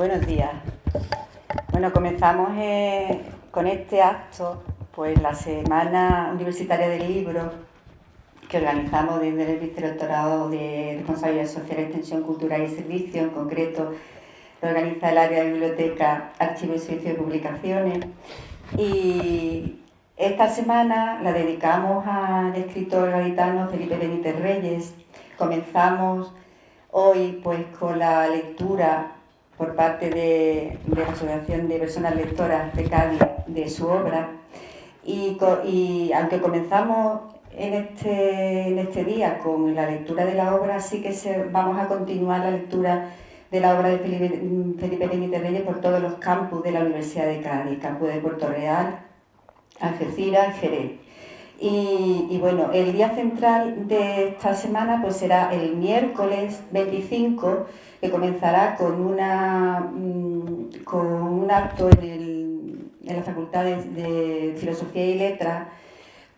Buenos días. Bueno, comenzamos con este acto, pues la Semana Universitaria del Libro, que organizamos desde el Vicerrectorado de Responsabilidad Social, Extensión Cultural y Servicio. En concreto, lo organiza el área de Biblioteca, Archivo y Servicio de Publicaciones. Y esta semana la dedicamos al escritor gaditano Felipe Benítez Reyes. Comenzamos hoy pues con la lectura por parte de la Asociación de Personas Lectoras de Cádiz de su obra, y aunque comenzamos en este día con la lectura de la obra, sí que vamos a continuar la lectura de la obra de Felipe Benítez Reyes por todos los campus de la Universidad de Cádiz, campus de Puerto Real, Algeciras, Jerez. Y bueno, el día central de esta semana pues será el miércoles 25, que comenzará con un acto en la Facultad de Filosofía y Letras,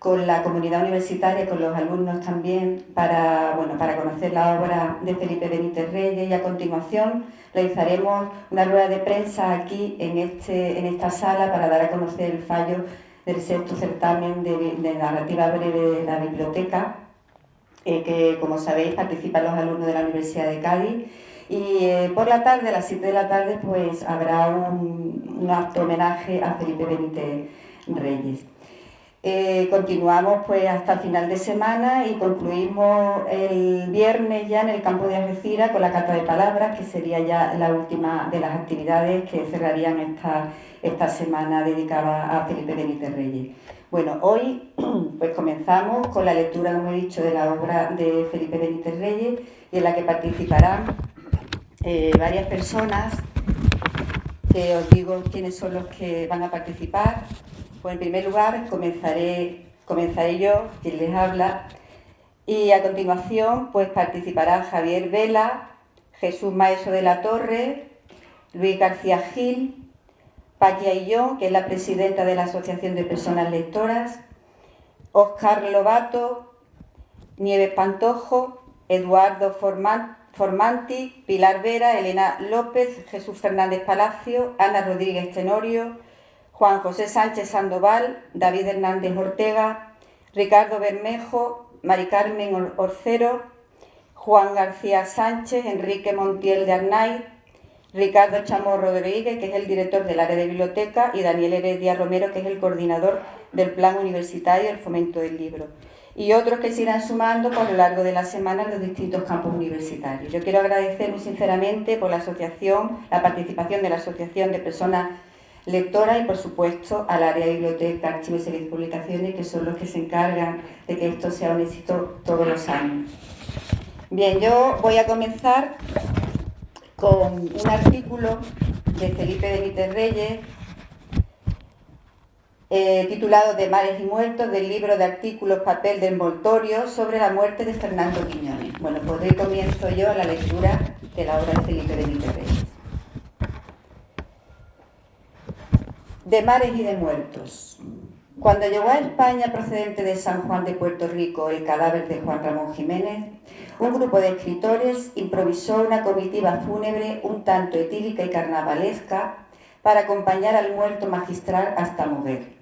con la comunidad universitaria, con los alumnos también, para conocer la obra de Felipe Benítez Reyes, y a continuación realizaremos una rueda de prensa aquí en esta sala para dar a conocer el fallo del sexto certamen de narrativa breve de la biblioteca, que como sabéis participan los alumnos de la Universidad de Cádiz. Y por la tarde, a las 7 de la tarde, pues habrá un acto homenaje a Felipe Benítez Reyes. Continuamos pues hasta el final de semana y concluimos el viernes ya en el campo de Algeciras con la cata de palabras, que sería ya la última de las actividades que cerrarían esta semana dedicada a Felipe Benítez Reyes. Bueno, hoy pues comenzamos con la lectura, como he dicho, de la obra de Felipe Benítez Reyes, y en la que participarán varias personas, que os digo quiénes son los que van a participar. Pues en primer lugar comenzaré yo, quien les habla, y a continuación pues participarán Javier Vela, Jesús Maeso de la Torre, Luis García Gil, Paqui Aillón, que es la presidenta de la Asociación de Personas Lectoras, Óscar Lobato, Nieves Pantojo, Eduardo Formanti, Pilar Vera, Elena López, Jesús Fernández Palacio, Ana Rodríguez Tenorio, Juan José Sánchez Sandoval, David Hernández Ortega, Ricardo Bermejo, Mari Carmen Orcero, Juan García Sánchez, Enrique Montiel de Arnaiz, Ricardo Chamorro Rodríguez, que es el director del área de biblioteca, y Daniel Heredia Romero, que es el coordinador del Plan Universitario del Fomento del Libro, y otros que se irán sumando por lo largo de la semana en los distintos campus universitarios. Yo quiero agradecer muy sinceramente por la participación de la Asociación de Personas Lectoras y, por supuesto, al área de biblioteca, archivo y servicio de publicaciones, que son los que se encargan de que esto sea un éxito todos los años. Bien, yo voy a comenzar con un artículo de Felipe Benítez Reyes, titulado De mares y muertos, del libro de artículos Papel de envoltorio, sobre la muerte de Fernando Quiñones. Bueno, pues hoy comienzo yo la lectura de la obra de Felipe Benítez Reyes. De mares y de muertos. Cuando llegó a España, procedente de San Juan de Puerto Rico, el cadáver de Juan Ramón Jiménez, un grupo de escritores improvisó una comitiva fúnebre un tanto etílica y carnavalesca para acompañar al muerto magistral hasta Moguer.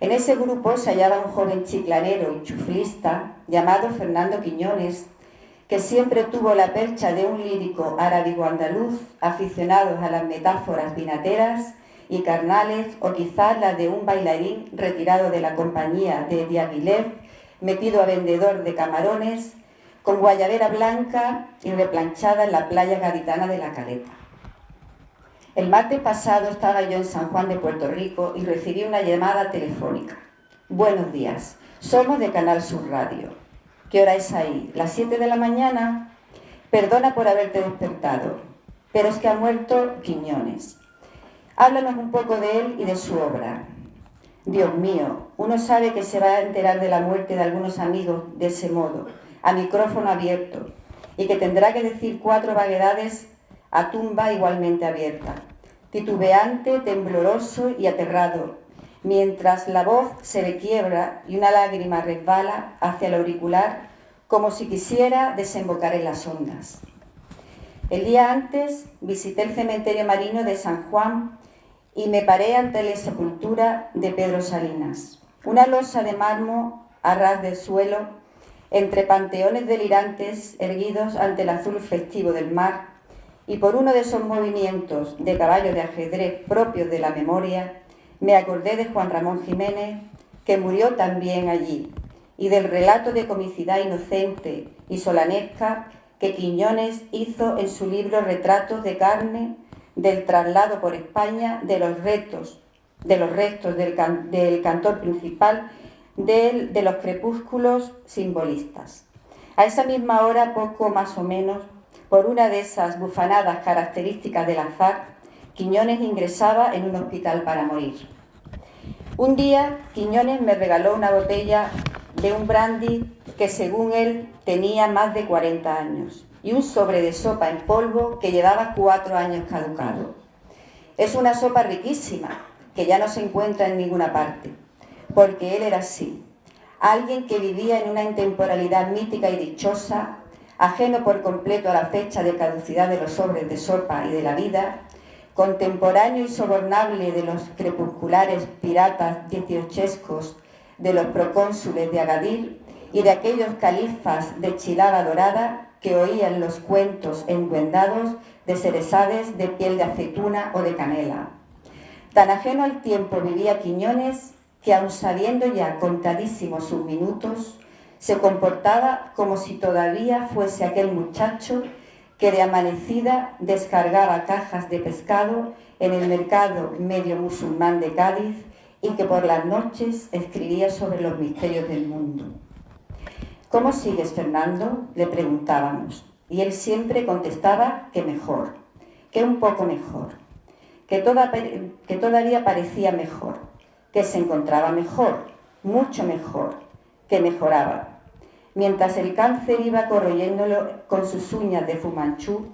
En ese grupo se hallaba un joven chiclanero y chuflista llamado Fernando Quiñones, que siempre tuvo la percha de un lírico árabe-andaluz aficionado a las metáforas vinateras y carnales, o quizás la de un bailarín retirado de la compañía de Diaghilev, metido a vendedor de camarones, con guayabera blanca y replanchada en la playa gaditana de La Caleta. El martes pasado estaba yo en San Juan de Puerto Rico y recibí una llamada telefónica. Buenos días, somos de Canal Sur Radio. ¿Qué hora es ahí? ¿Las 7 de la mañana? Perdona por haberte despertado, pero es que ha muerto Quiñones. Háblanos un poco de él y de su obra. Dios mío, uno sabe que se va a enterar de la muerte de algunos amigos de ese modo, a micrófono abierto, y que tendrá que decir 4 vaguedades a tumba igualmente abierta, titubeante, tembloroso y aterrado, mientras la voz se le quiebra y una lágrima resbala hacia el auricular como si quisiera desembocar en las ondas. El día antes visité el cementerio marino de San Juan y me paré ante la sepultura de Pedro Salinas. Una losa de mármol a ras del suelo, entre panteones delirantes erguidos ante el azul festivo del mar, y por uno de esos movimientos de caballo de ajedrez propios de la memoria, me acordé de Juan Ramón Jiménez, que murió también allí, y del relato de comicidad inocente y solanesca que Quiñones hizo en su libro Retratos de carne del traslado por España de los restos del cantor principal de los crepúsculos simbolistas. A esa misma hora, poco más o menos, por una de esas bufanadas características del azar, Quiñones ingresaba en un hospital para morir. Un día, Quiñones me regaló una botella de un brandy que, según él, tenía más de 40 años y un sobre de sopa en polvo que llevaba 4 años caducado. Es una sopa riquísima, que ya no se encuentra en ninguna parte, porque él era así, alguien que vivía en una intemporalidad mítica y dichosa, ajeno por completo a la fecha de caducidad de los sobres de sopa y de la vida, contemporáneo y sobornable de los crepusculares piratas dieciochescos de los procónsules de Agadir y de aquellos califas de Chilaba dorada que oían los cuentos enguendados de cerezades de piel de aceituna o de canela. Tan ajeno al tiempo vivía Quiñones que, aun sabiendo ya contadísimos sus minutos, se comportaba como si todavía fuese aquel muchacho que de amanecida descargaba cajas de pescado en el mercado medio musulmán de Cádiz y que por las noches escribía sobre los misterios del mundo. ¿Cómo sigues, Fernando?, le preguntábamos, y él siempre contestaba que mejor, que un poco mejor, que todavía parecía mejor, que se encontraba mejor, mucho mejor, que mejoraba, mientras el cáncer iba corroyéndolo con sus uñas de fumanchú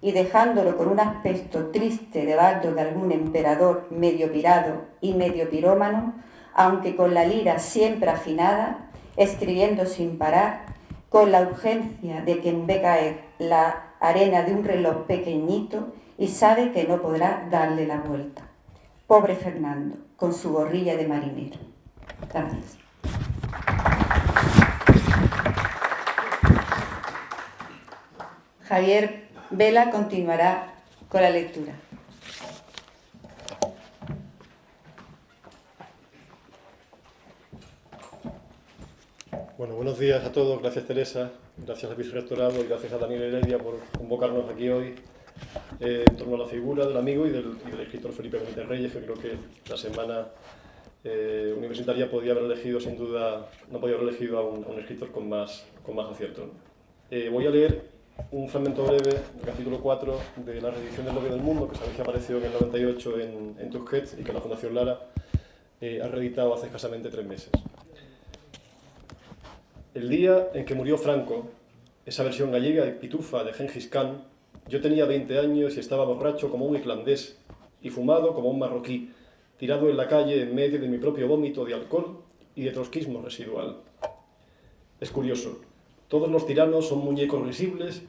y dejándolo con un aspecto triste de bardo de algún emperador medio pirado y medio pirómano, aunque con la lira siempre afinada, escribiendo sin parar, con la urgencia de quien ve caer la arena de un reloj pequeñito y sabe que no podrá darle la vuelta. Pobre Fernando, con su gorrilla de marinero. Gracias. Javier Vela continuará con la lectura. Bueno, buenos días a todos. Gracias, Teresa. Gracias al vicerrectorado y gracias a Daniel Heredia por convocarnos aquí hoy en torno a la figura del amigo y del escritor Felipe Benítez Reyes, que creo que la semana universitaria podía haber elegido, sin duda, no podía haber elegido a un escritor con más acierto. Voy a leer un fragmento breve del capítulo 4 de la reedición del Lobby del Mundo, que sabéis que apareció en el 98 en Tusquets y que la Fundación Lara ha reeditado hace escasamente 3 meses. El día en que murió Franco, esa versión gallega y pitufa de Gengis Khan, yo tenía 20 años y estaba borracho como un irlandés y fumado como un marroquí, tirado en la calle en medio de mi propio vómito de alcohol y de trotskismo residual. Es curioso, todos los tiranos son muñecos risibles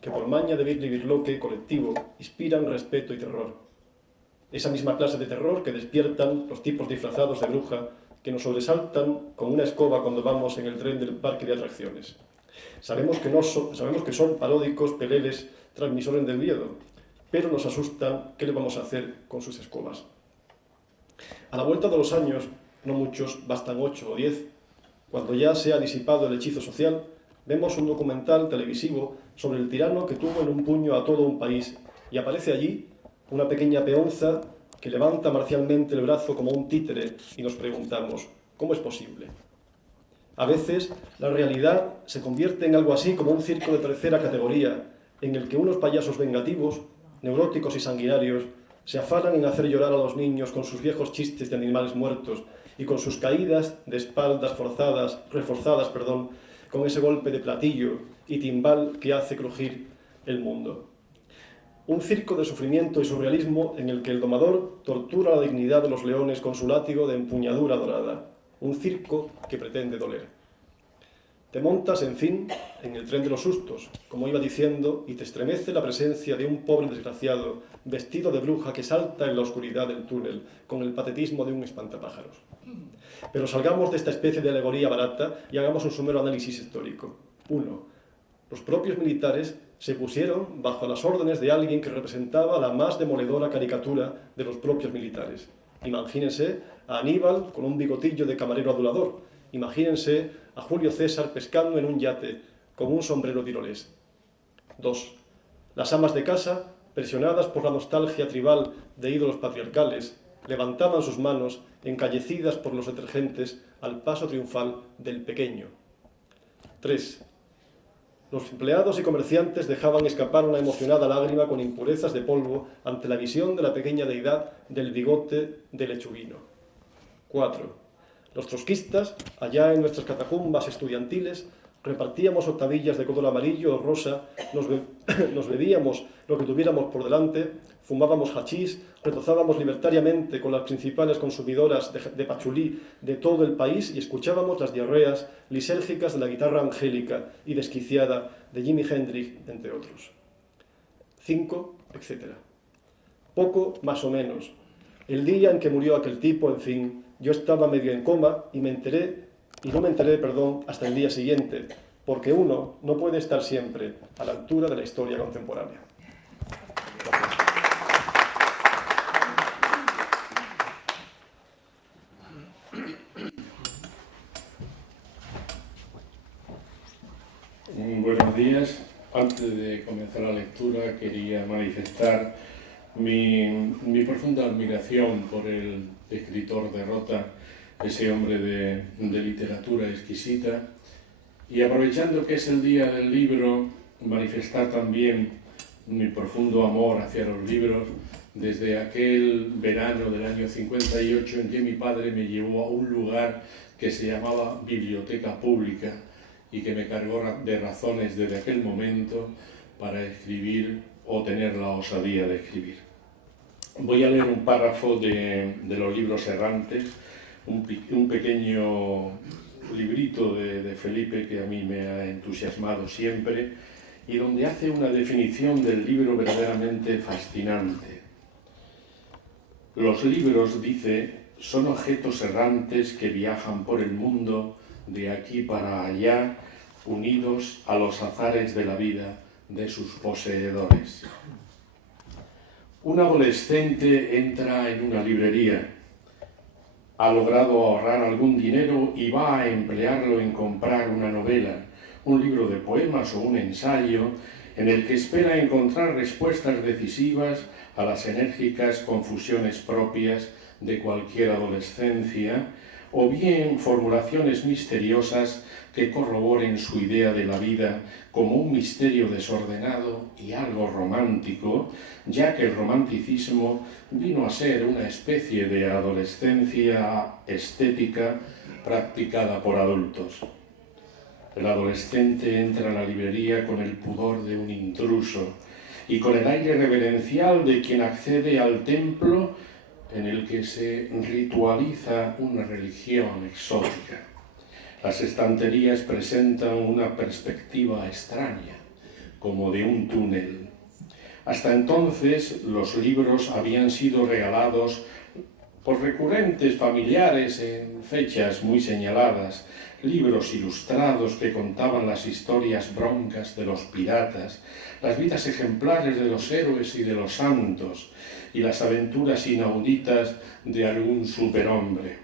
que por maña de birloque colectivo inspiran respeto y terror. Esa misma clase de terror que despiertan los tipos disfrazados de bruja que nos sobresaltan con una escoba cuando vamos en el tren del parque de atracciones. Sabemos que son paródicos peleles transmisores del miedo, pero nos asustan. ¿Qué le vamos a hacer con sus escobas? A la vuelta de los años, no muchos, bastan 8 o 10, cuando ya se ha disipado el hechizo social, vemos un documental televisivo sobre el tirano que tuvo en un puño a todo un país y aparece allí una pequeña peonza que levanta marcialmente el brazo como un títere y nos preguntamos, ¿cómo es posible? A veces, la realidad se convierte en algo así como un circo de tercera categoría, en el que unos payasos vengativos, neuróticos y sanguinarios, se afanan en hacer llorar a los niños con sus viejos chistes de animales muertos y con sus caídas de espaldas reforzadas, con ese golpe de platillo y timbal que hace crujir el mundo. Un circo de sufrimiento y surrealismo en el que el domador tortura la dignidad de los leones con su látigo de empuñadura dorada. Un circo que pretende doler. Te montas, en fin, en el tren de los sustos, como iba diciendo, y te estremece la presencia de un pobre desgraciado, vestido de bruja que salta en la oscuridad del túnel, con el patetismo de un espantapájaros. Pero salgamos de esta especie de alegoría barata y hagamos un somero análisis histórico. 1. Los propios militares se pusieron bajo las órdenes de alguien que representaba la más demoledora caricatura de los propios militares. Imagínense a Aníbal con un bigotillo de camarero adulador. Imagínense a Julio César pescando en un yate con un sombrero tirolés. 2. Las amas de casa, presionadas por la nostalgia tribal de ídolos patriarcales, levantaban sus manos, encallecidas por los detergentes, al paso triunfal del pequeño. 3. Los empleados y comerciantes dejaban escapar una emocionada lágrima con impurezas de polvo ante la visión de la pequeña deidad del bigote de lechuguino. 4. Los trotskistas, allá en nuestras catacumbas estudiantiles, repartíamos octavillas de color amarillo o rosa, nos bebíamos lo que tuviéramos por delante, fumábamos hachís, retozábamos libertariamente con las principales consumidoras de pachulí de todo el país y escuchábamos las diarreas lisérgicas de la guitarra angélica y desquiciada de Jimi Hendrix, entre otros. 5, etc. Poco más o menos. El día en que murió aquel tipo, en fin, yo estaba medio en coma y no me enteré, hasta el día siguiente, porque uno no puede estar siempre a la altura de la historia contemporánea. Buenos días. Antes de comenzar la lectura quería manifestar mi profunda admiración por el escritor de Rota, ese hombre de literatura exquisita, y aprovechando que es el día del libro, manifestar también mi profundo amor hacia los libros desde aquel verano del año 58 en que mi padre me llevó a un lugar que se llamaba Biblioteca Pública y que me cargó de razones desde aquel momento para escribir o tener la osadía de escribir. Voy a leer un párrafo de los libros errantes, un pequeño librito de Felipe que a mí me ha entusiasmado siempre y donde hace una definición del libro verdaderamente fascinante. Los libros, dice, son objetos errantes que viajan por el mundo de aquí para allá, unidos a los azares de la vida de sus poseedores. Un adolescente entra en una librería, ha logrado ahorrar algún dinero y va a emplearlo en comprar una novela, un libro de poemas o un ensayo en el que espera encontrar respuestas decisivas a las enérgicas confusiones propias de cualquier adolescencia, o bien formulaciones misteriosas que corroboren su idea de la vida como un misterio desordenado y algo romántico, ya que el romanticismo vino a ser una especie de adolescencia estética practicada por adultos. El adolescente entra a la librería con el pudor de un intruso y con el aire reverencial de quien accede al templo en el que se ritualiza una religión exótica. Las estanterías presentan una perspectiva extraña, como de un túnel. Hasta entonces, los libros habían sido regalados por recurrentes familiares en fechas muy señaladas, libros ilustrados que contaban las historias broncas de los piratas, las vidas ejemplares de los héroes y de los santos, y las aventuras inauditas de algún superhombre.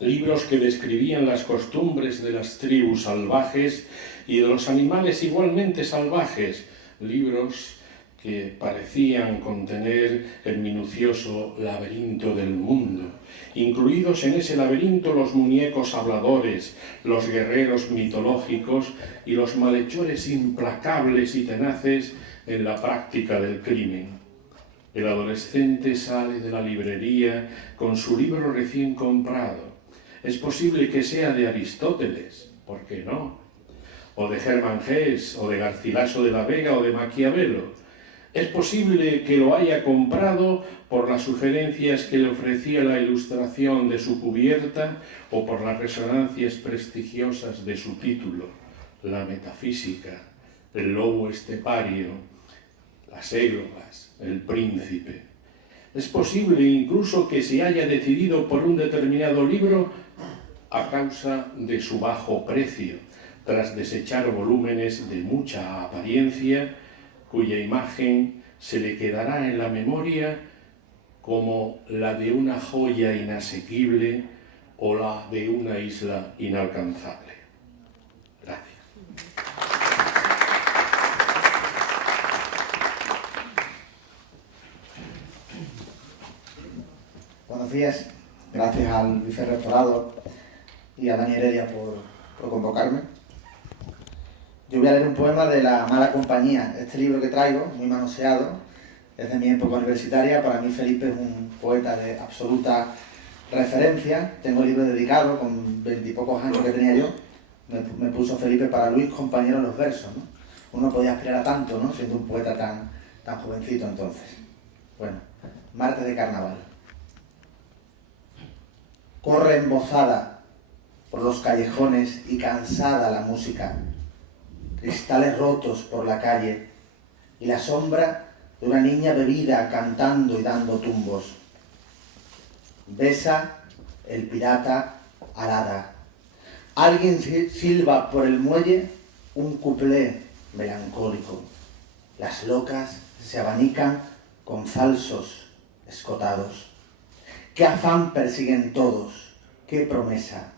Libros que describían las costumbres de las tribus salvajes y de los animales igualmente salvajes, libros que parecían contener el minucioso laberinto del mundo, incluidos en ese laberinto los muñecos habladores, los guerreros mitológicos y los malhechores implacables y tenaces en la práctica del crimen. El adolescente sale de la librería con su libro recién comprado. Es posible que sea de Aristóteles, ¿por qué no? O de Germán Hesse, o de Garcilaso de la Vega, o de Maquiavelo. Es posible que lo haya comprado por las sugerencias que le ofrecía la ilustración de su cubierta o por las resonancias prestigiosas de su título, la metafísica, el lobo estepario, las églogas, el príncipe. Es posible incluso que se haya decidido por un determinado libro a causa de su bajo precio, tras desechar volúmenes de mucha apariencia, cuya imagen se le quedará en la memoria como la de una joya inasequible o la de una isla inalcanzable. Gracias. Buenos días, gracias al vicerrectorado y a Dani Heredia por convocarme. Yo voy a leer un poema de La mala compañía. Este libro que traigo, muy manoseado, es de mi época universitaria. Para mí Felipe es un poeta de absoluta referencia. Tengo el libro dedicado, con 20 y pocos años que tenía yo. Me puso Felipe para Luis, compañero en los versos, ¿no? Uno podía aspirar a tanto, ¿no?, siendo un poeta tan jovencito entonces. Bueno, martes de carnaval. Corre embozada por los callejones y cansada la música, cristales rotos por la calle y la sombra de una niña bebida cantando y dando tumbos. Besa el pirata alada. Alguien silba por el muelle un cuplé melancólico. Las locas se abanican con falsos escotados. ¿Qué afán persiguen todos? ¿Qué promesa?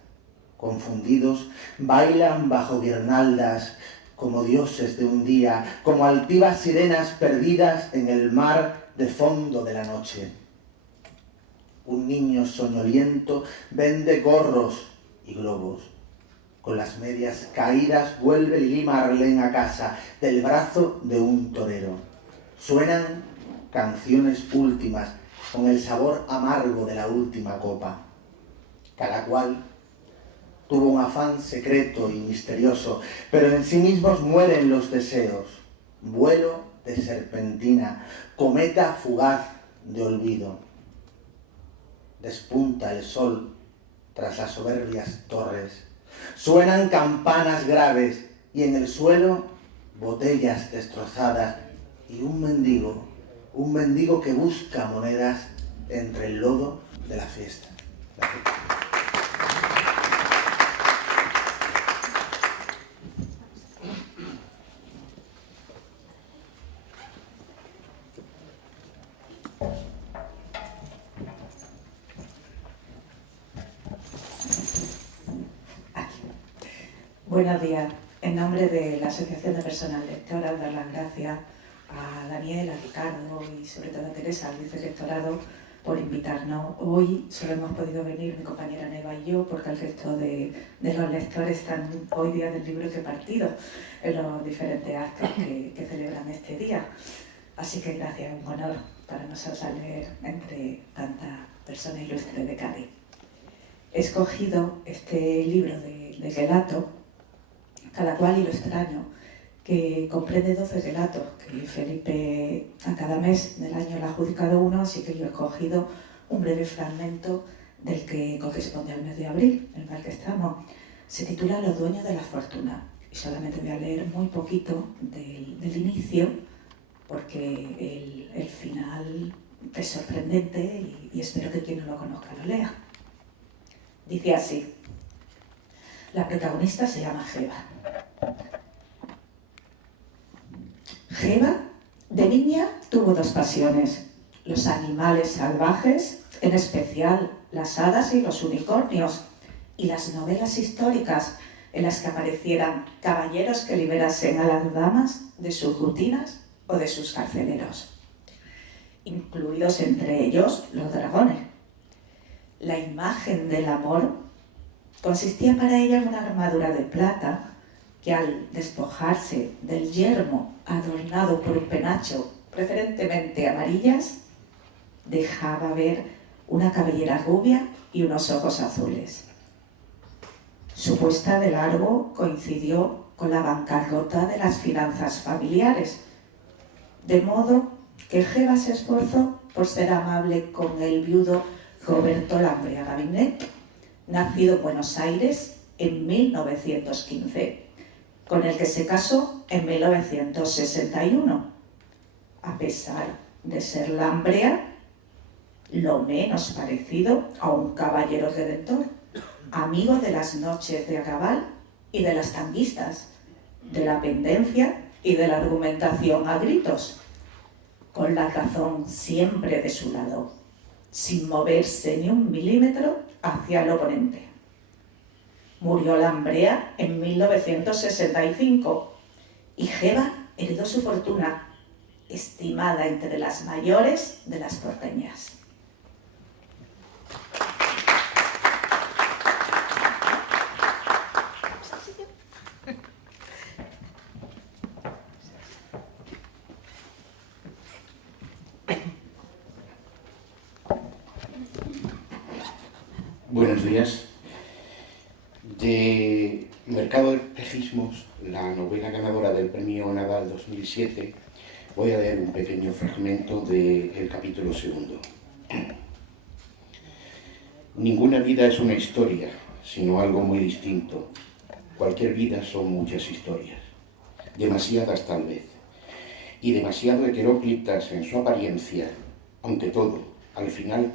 Confundidos, bailan bajo guirnaldas como dioses de un día, como altivas sirenas perdidas en el mar de fondo de la noche. Un niño soñoliento vende gorros y globos. Con las medias caídas vuelve Lili Marlene a casa del brazo de un torero. Suenan canciones últimas con el sabor amargo de la última copa. Cada cual tuvo un afán secreto y misterioso, pero en sí mismos mueren los deseos. Vuelo de serpentina, cometa fugaz de olvido. Despunta el sol tras las soberbias torres. Suenan campanas graves y en el suelo botellas destrozadas y un mendigo que busca monedas entre el lodo de la fiesta. Gracias. Buenos días. En nombre de la Asociación de Personas Lectoras, dar las gracias a Daniel, a Ricardo y sobre todo a Teresa, al vicerrectorado, por invitarnos. Hoy solo hemos podido venir mi compañera Neva y yo, porque el resto de los lectores están hoy día del libro repartidos en los diferentes actos que celebran este día. Así que gracias, es un honor para nosotros leer entre tantas personas ilustres de Cádiz. He escogido este libro de relatos, Cada cual y lo extraño, que comprende 12 relatos, que Felipe a cada mes del año le ha adjudicado uno, así que yo he escogido un breve fragmento del que corresponde al mes de abril, en el que estamos. Se titula Los dueños de la fortuna, y solamente voy a leer muy poquito del inicio, porque el final es sorprendente y espero que quien no lo conozca lo lea. Dice así: la protagonista se llama Geba. Geba, de niña, tuvo dos pasiones: los animales salvajes, en especial las hadas y los unicornios, y las novelas históricas en las que aparecieran caballeros que liberasen a las damas de sus rutinas o de sus carceleros, incluidos entre ellos los dragones. La imagen del amor consistía para ella en una armadura de plata que, al despojarse del yelmo adornado por un penacho preferentemente amarillas, dejaba ver una cabellera rubia y unos ojos azules. Su puesta de largo coincidió con la bancarrota de las finanzas familiares, de modo que Geva se esforzó por ser amable con el viudo Roberto Lambrea Gabinet, nacido en Buenos Aires en 1915, con el que se casó en 1961. A pesar de ser Lambrea, lo menos parecido a un caballero redentor, amigo de las noches de arrabal y de las tanguistas, de la pendencia y de la argumentación a gritos, con la razón siempre de su lado, sin moverse ni un milímetro hacia el oponente. Murió Lambrea en 1965 y Geva heredó su fortuna, estimada entre las mayores de las porteñas. Buenos días. De Mercado de Espejismos, la novela ganadora del Premio Nadal 2007, voy a leer un pequeño fragmento del capítulo 2. Ninguna vida es una historia, sino algo muy distinto. Cualquier vida son muchas historias, demasiadas tal vez, y demasiado heteróclitas en su apariencia, aunque todo, al final,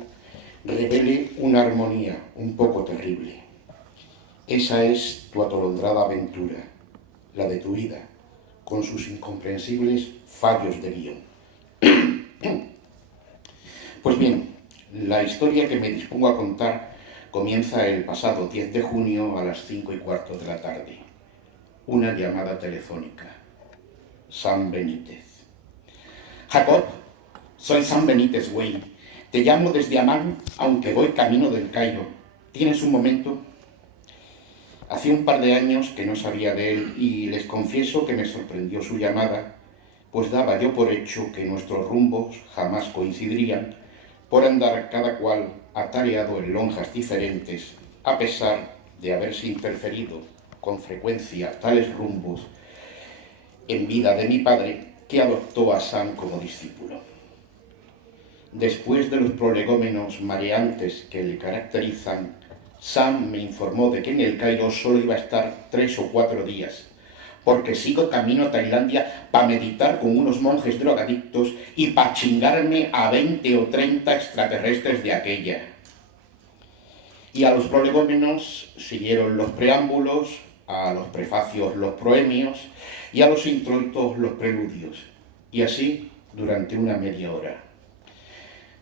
revele una armonía un poco terrible. Esa es tu atolondrada aventura, la de tu vida, con sus incomprensibles fallos de guión. Pues bien, la historia que me dispongo a contar comienza el pasado 10 de junio a las 5:15 de la tarde. Una llamada telefónica. Sam Benítez. Jacob, soy Sam Benítez, güey. Te llamo desde Amán, aunque voy camino del Cairo. ¿Tienes un momento? Hacía un par de años que no sabía de él y les confieso que me sorprendió su llamada, pues daba yo por hecho que nuestros rumbos jamás coincidirían, por andar cada cual atareado en lonjas diferentes, a pesar de haberse interferido con frecuencia tales rumbos en vida de mi padre, que adoptó a Sam como discípulo. Después de los prolegómenos mareantes que le caracterizan, Sam me informó de que en el Cairo solo iba a estar 3 o 4 días, porque sigo camino a Tailandia para meditar con unos monjes drogadictos y para chingarme a 20 o 30 extraterrestres de aquella. Y a los prolegómenos siguieron los preámbulos, a los prefacios los proemios y a los introitos los preludios, y así durante una media hora.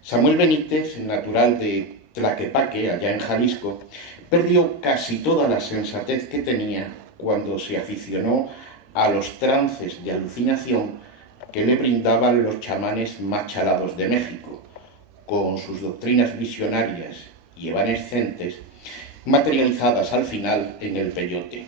Samuel Benítez, natural de Tlaquepaque, allá en Jalisco, perdió casi toda la sensatez que tenía cuando se aficionó a los trances de alucinación que le brindaban los chamanes más chalados de México, con sus doctrinas visionarias y evanescentes, materializadas al final en el peyote.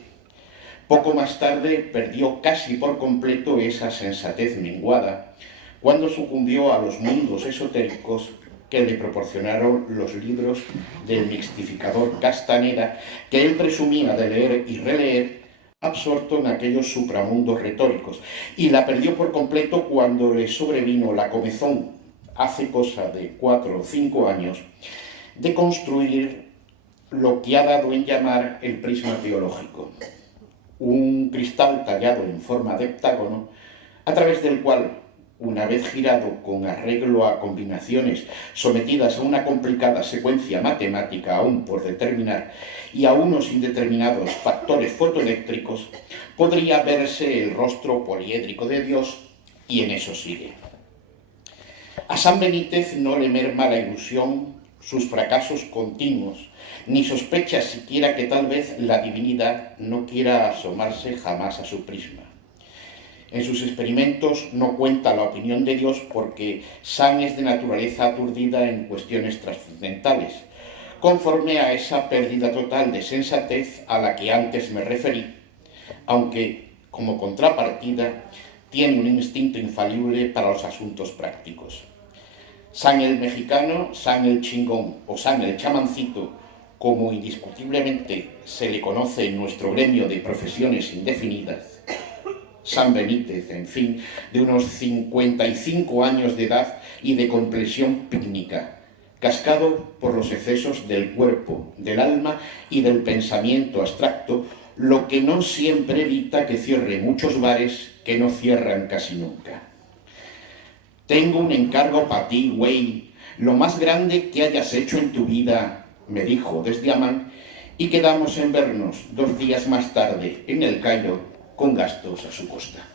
Poco más tarde perdió casi por completo esa sensatez menguada, cuando sucumbió a los mundos esotéricos que le proporcionaron los libros del mistificador Castaneda, que él presumía de leer y releer, absorto en aquellos supramundos retóricos, y la perdió por completo cuando le sobrevino la comezón, hace cosa de 4 o 5 años, de construir lo que ha dado en llamar el prisma teológico, un cristal tallado en forma de heptágono, a través del cual, una vez girado con arreglo a combinaciones sometidas a una complicada secuencia matemática aún por determinar y a unos indeterminados factores fotoeléctricos, podría verse el rostro poliédrico de Dios, y en eso sigue. A Sam Benítez no le merma la ilusión, sus fracasos continuos, ni sospecha siquiera que tal vez la divinidad no quiera asomarse jamás a su prisma. En sus experimentos no cuenta la opinión de Dios porque Sam es de naturaleza aturdida en cuestiones trascendentales, conforme a esa pérdida total de sensatez a la que antes me referí, aunque, como contrapartida, tiene un instinto infalible para los asuntos prácticos. Sam el mexicano, Sam el chingón o Sam el chamancito, como indiscutiblemente se le conoce en nuestro gremio de profesiones indefinidas, San Benítez, en fin, de unos 55 años de edad y de complexión pícnica, cascado por los excesos del cuerpo, del alma y del pensamiento abstracto, lo que no siempre evita que cierre muchos bares que no cierran casi nunca. Tengo un encargo para ti, güey, lo más grande que hayas hecho en tu vida, me dijo desde Amán, y quedamos en vernos 2 días más tarde en El Cairo, con gastos a su costa.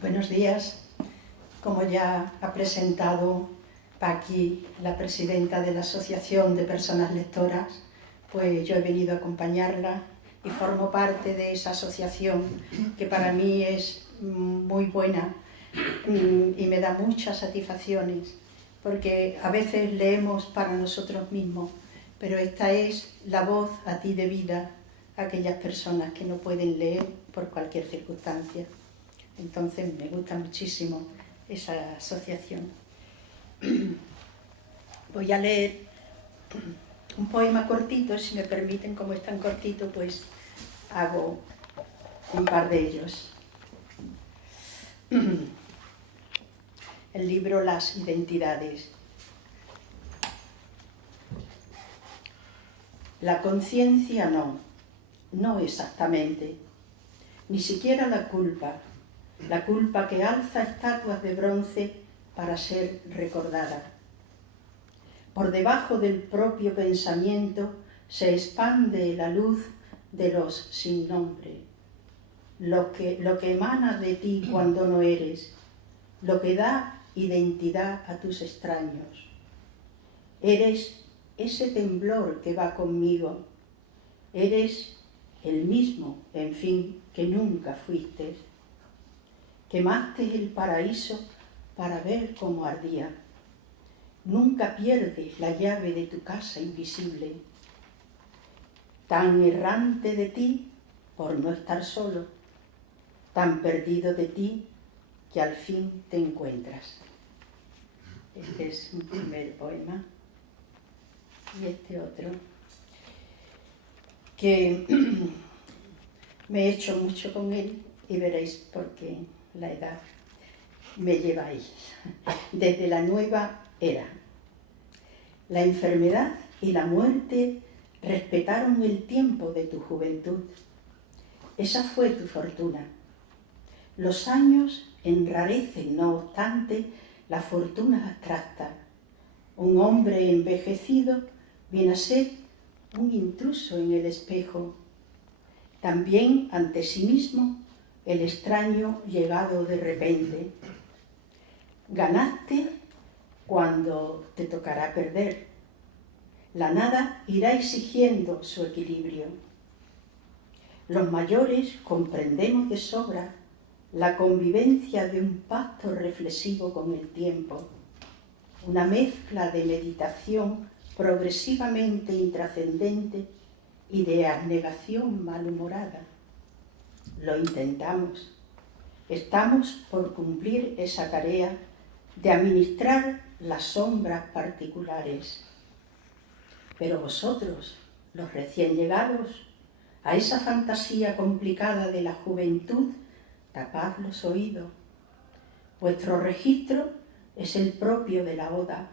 Buenos días. Como ya ha presentado Paqui, la presidenta de la Asociación de Personas Lectoras, pues yo he venido a acompañarla y formo parte de esa asociación que para mí es muy buena y me da muchas satisfacciones, porque a veces leemos para nosotros mismos, pero esta es la voz a ti de vida a aquellas personas que no pueden leer por cualquier circunstancia. Entonces me gusta muchísimo esa asociación. Voy a leer un poema cortito, si me permiten, como es tan cortito, pues hago un par de ellos. El libro Las Identidades. La conciencia no exactamente, ni siquiera la culpa que alza estatuas de bronce para ser recordada. Por debajo del propio pensamiento se expande la luz de los sin nombre, lo que emana de ti cuando no eres, lo que da identidad a tus extraños. Eres ese temblor que va conmigo, eres el mismo, en fin, que nunca fuiste. Quemaste el paraíso para ver cómo ardía. Nunca pierdes la llave de tu casa invisible. Tan errante de ti por no estar solo, tan perdido de ti que al fin te encuentras. Este es un primer poema. Y este otro, que me he hecho mucho con él y veréis por qué la edad me lleva ahí. Desde la nueva era. La enfermedad y la muerte respetaron el tiempo de tu juventud. Esa fue tu fortuna. Los años enrarecen, no obstante, la fortuna abstracta. Un hombre envejecido viene a ser un intruso en el espejo. También ante sí mismo el extraño llegado de repente. Ganaste cuando te tocará perder. La nada irá exigiendo su equilibrio. Los mayores comprendemos de sobra la convivencia de un pacto reflexivo con el tiempo, una mezcla de meditación progresivamente intrascendente y de abnegación malhumorada. Lo intentamos. Estamos por cumplir esa tarea de administrar las sombras particulares. Pero vosotros, los recién llegados, a esa fantasía complicada de la juventud, tapad los oídos. Vuestro registro es el propio de la oda,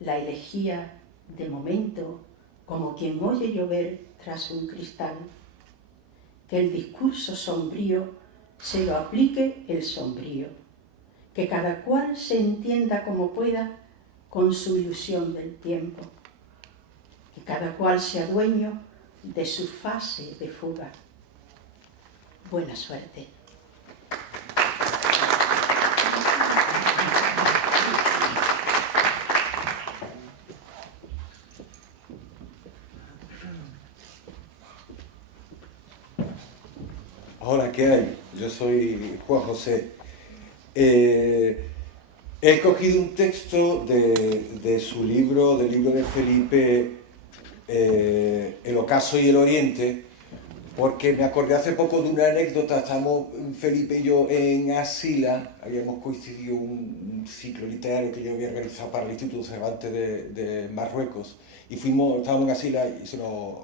la elegía de momento, como quien oye llover tras un cristal. Que el discurso sombrío se lo aplique el sombrío, que cada cual se entienda como pueda con su ilusión del tiempo, que cada cual sea dueño de su fase de fuga. Buena suerte. Hola, ¿qué hay? Yo soy Juan José. He escogido un texto de su libro, del libro de Felipe, El ocaso y el oriente, porque me acordé hace poco de una anécdota. Estábamos Felipe y yo en Asila, habíamos coincidido un ciclo literario que yo había realizado para el Instituto Cervantes de Marruecos, y estábamos en Asila y se nos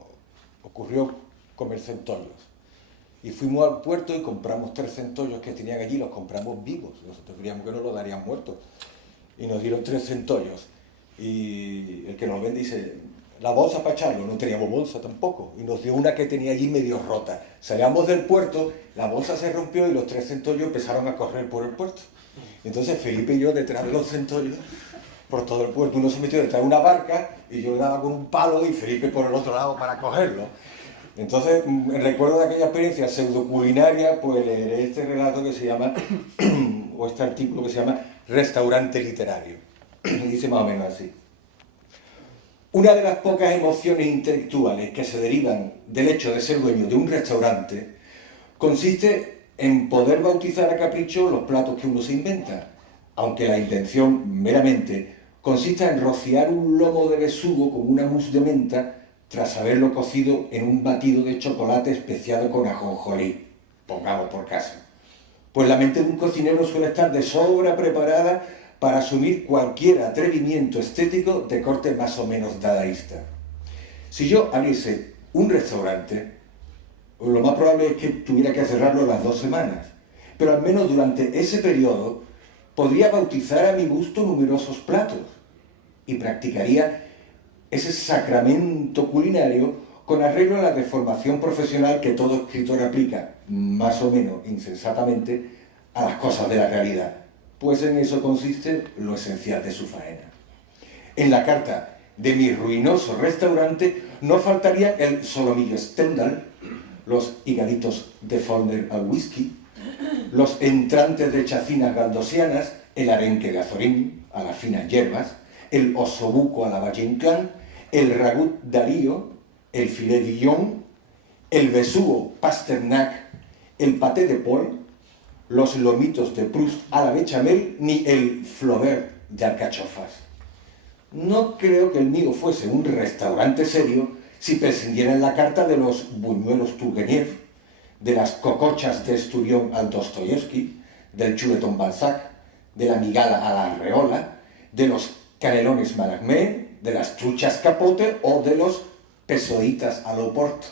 ocurrió comer centollos. Y fuimos al puerto y compramos 3 centollos que tenían allí, los compramos vivos, nosotros creíamos que nos los darían muertos, y nos dieron 3 centollos, y el que nos vende dice: la bolsa para echarlo, no teníamos bolsa tampoco, y nos dio una que tenía allí medio rota. Salíamos del puerto, la bolsa se rompió y los 3 centollos empezaron a correr por el puerto. Entonces Felipe y yo detrás de los centollos, por todo el puerto, uno se metió detrás de una barca y yo le daba con un palo y Felipe por el otro lado para cogerlo. Entonces, en recuerdo de aquella experiencia pseudoculinaria, pues leeré este relato que se llama, o este artículo que se llama Restaurante literario. Y dice más o menos así: una de las pocas emociones intelectuales que se derivan del hecho de ser dueño de un restaurante consiste en poder bautizar a capricho los platos que uno se inventa, aunque la intención meramente consista en rociar un lomo de besugo con una mousse de menta tras haberlo cocido en un batido de chocolate especiado con ajonjolí, pongamos por caso. Pues la mente de un cocinero suele estar de sobra preparada para asumir cualquier atrevimiento estético de corte más o menos dadaísta. Si yo abriese un restaurante, lo más probable es que tuviera que cerrarlo las 2 semanas, pero al menos durante ese periodo podría bautizar a mi gusto numerosos platos y practicaría ese sacramento culinario con arreglo a la deformación profesional que todo escritor aplica, más o menos insensatamente, a las cosas de la realidad, pues en eso consiste lo esencial de su faena. En la carta de mi ruinoso restaurante no faltaría el solomillo Stendhal, los higaditos de Follner al whisky, los entrantes de chacinas galdosianas, el arenque de azorín a las finas hierbas, el osobuco a la Valle Inclán, el ragut darío, el filet Dijon, el besugo pasternac, el paté de Paul, los lomitos de Proust a la bechamel, ni el Flaubert de alcachofas. No creo que el mío fuese un restaurante serio si prescindiera en la carta de los buñuelos Turgeniev, de las cocochas de Esturión al Dostoyevsky, del chuletón Balzac, de la migala a la arreola, de los canelones Mallarmé, de las truchas Capote o de los pesoitas al Oporto.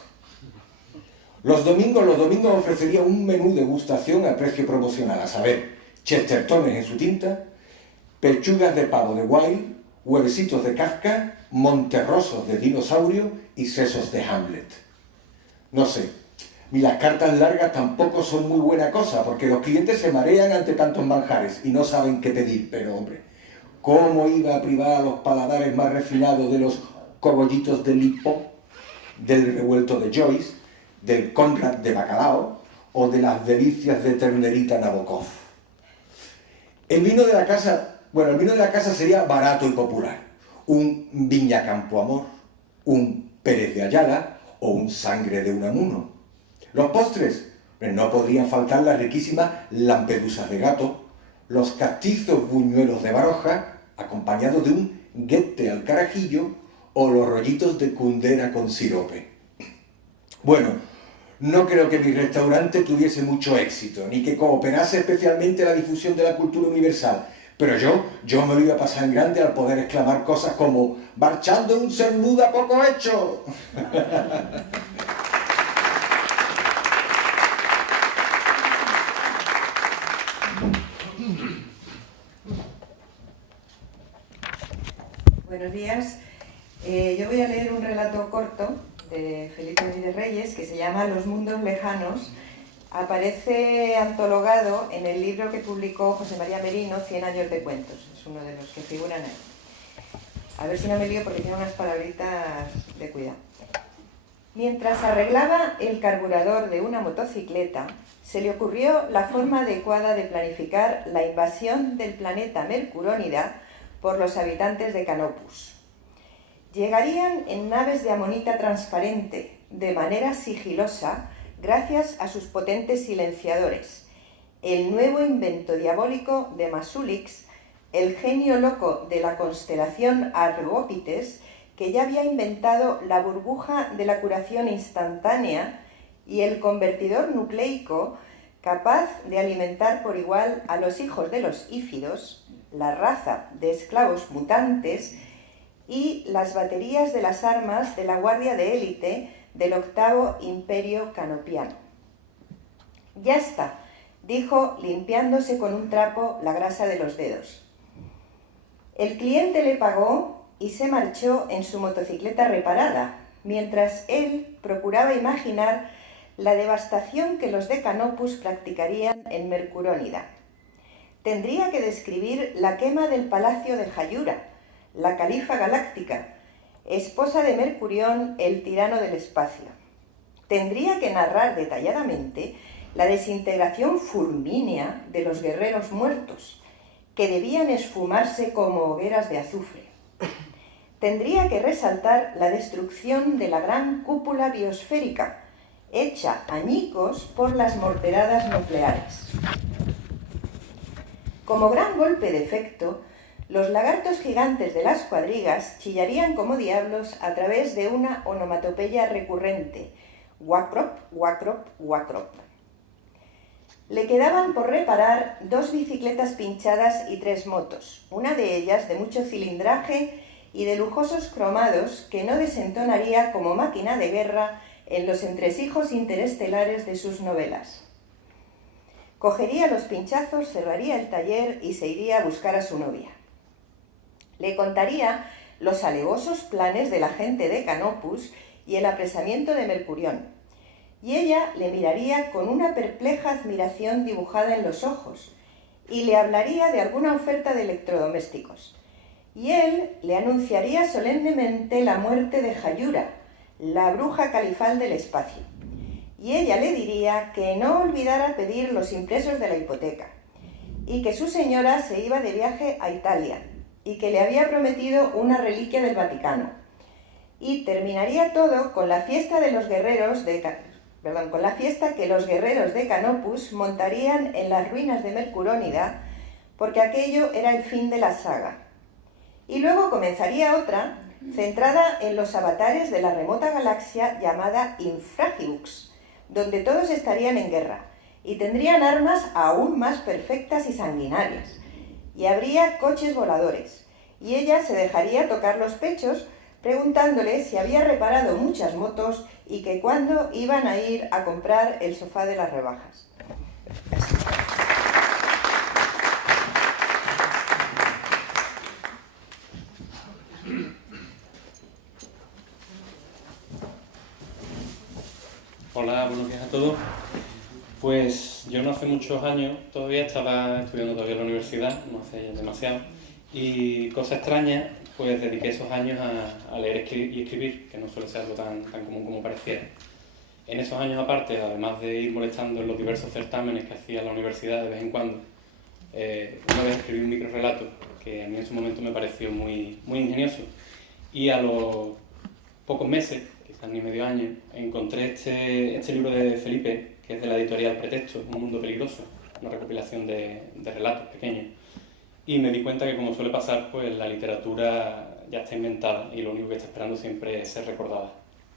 Los domingos ofrecería un menú de degustación a precio promocional, a saber, chestertones en su tinta, pechugas de pavo de Wilde, huevecitos de Kafka, monterrosos de dinosaurio y sesos de Hamlet. No sé, ni las cartas largas tampoco son muy buena cosa, porque los clientes se marean ante tantos manjares y no saben qué pedir, pero hombre, ¿cómo iba a privar a los paladares más refinados de los cogollitos de Lipo, del revuelto de Joyce, del Conrad de bacalao o de las delicias de ternerita Nabokov? El vino de la casa sería barato y popular. Un Viña Campo Amor, un Pérez de Ayala o un Sangre de Unamuno. Los postres, no podrían faltar las riquísimas lampedusas de gato, los castizos buñuelos de Baroja, acompañados de un guette al carajillo o los rollitos de Kundera con sirope. Bueno, no creo que mi restaurante tuviese mucho éxito, ni que cooperase especialmente en la difusión de la cultura universal, pero yo me lo iba a pasar en grande al poder exclamar cosas como «marchando un cernuda poco hecho». Buenos días. Yo voy a leer un relato corto de Felipe Benítez Reyes que se llama Los mundos lejanos. Aparece antologado en el libro que publicó José María Merino, 100 años de cuentos. Es uno de los que figuran ahí. A ver si no me lío porque tiene unas palabritas de cuidado. Mientras arreglaba el carburador de una motocicleta, se le ocurrió la forma adecuada de planificar la invasión del planeta Mercurónida por los habitantes de Canopus. Llegarían en naves de amonita transparente, de manera sigilosa, gracias a sus potentes silenciadores, el nuevo invento diabólico de Masulix, el genio loco de la constelación Argópites, que ya había inventado la burbuja de la curación instantánea y el convertidor nucleico capaz de alimentar por igual a los hijos de los ífidos, la raza de esclavos mutantes y las baterías de las armas de la guardia de élite del octavo imperio canopiano. «Ya está», dijo limpiándose con un trapo la grasa de los dedos. El cliente le pagó y se marchó en su motocicleta reparada, mientras él procuraba imaginar la devastación que los de Canopus practicarían en Mercurónida. Tendría que describir la quema del palacio de Jayura, la califa galáctica, esposa de Mercurión, el tirano del espacio. Tendría que narrar detalladamente la desintegración fulmínea de los guerreros muertos, que debían esfumarse como hogueras de azufre. Tendría que resaltar la destrucción de la gran cúpula biosférica, hecha añicos por las morteradas nucleares. Como gran golpe de efecto, los lagartos gigantes de las cuadrigas chillarían como diablos a través de una onomatopeya recurrente: guacrip, guacrip, guacrip. Le quedaban por reparar 2 bicicletas pinchadas y 3 motos, una de ellas de mucho cilindraje y de lujosos cromados que no desentonaría como máquina de guerra en los entresijos interestelares de sus novelas. Cogería los pinchazos, cerraría el taller y se iría a buscar a su novia. Le contaría los alevosos planes de la gente de Canopus y el apresamiento de Mercurión, y ella le miraría con una perpleja admiración dibujada en los ojos y le hablaría de alguna oferta de electrodomésticos. Y él le anunciaría solemnemente la muerte de Jayura, la bruja califal del espacio. Y ella le diría que no olvidara pedir los impresos de la hipoteca, y que su señora se iba de viaje a Italia, y que le había prometido una reliquia del Vaticano. Y terminaría todo con la fiesta de los guerreros con la fiesta que los guerreros de Canopus montarían en las ruinas de Mercurónida, porque aquello era el fin de la saga. Y luego comenzaría otra, centrada en los avatares de la remota galaxia llamada Infragibux, donde todos estarían en guerra, y tendrían armas aún más perfectas y sanguinarias, y habría coches voladores, y ella se dejaría tocar los pechos preguntándole si había reparado muchas motos y que cuándo iban a ir a comprar el sofá de las rebajas. Hola, buenos días a todos. Pues yo no hace muchos años todavía estaba estudiando todavía en la universidad, no hace demasiado, y cosa extraña, pues dediqué esos años a leer y escribir, que no suele ser algo tan común como pareciera. En esos años aparte, además de ir molestando en los diversos certámenes que hacía la universidad de vez en cuando, una vez escribí un microrrelato que a mí en su momento me pareció muy ingenioso, y a los pocos meses, quizás ni medio año, encontré este libro de Felipe, que es de la editorial Pretexto, Un mundo peligroso, una recopilación de relatos pequeños. Y me di cuenta que, como suele pasar, pues la literatura ya está inventada y lo único que está esperando siempre es ser recordada.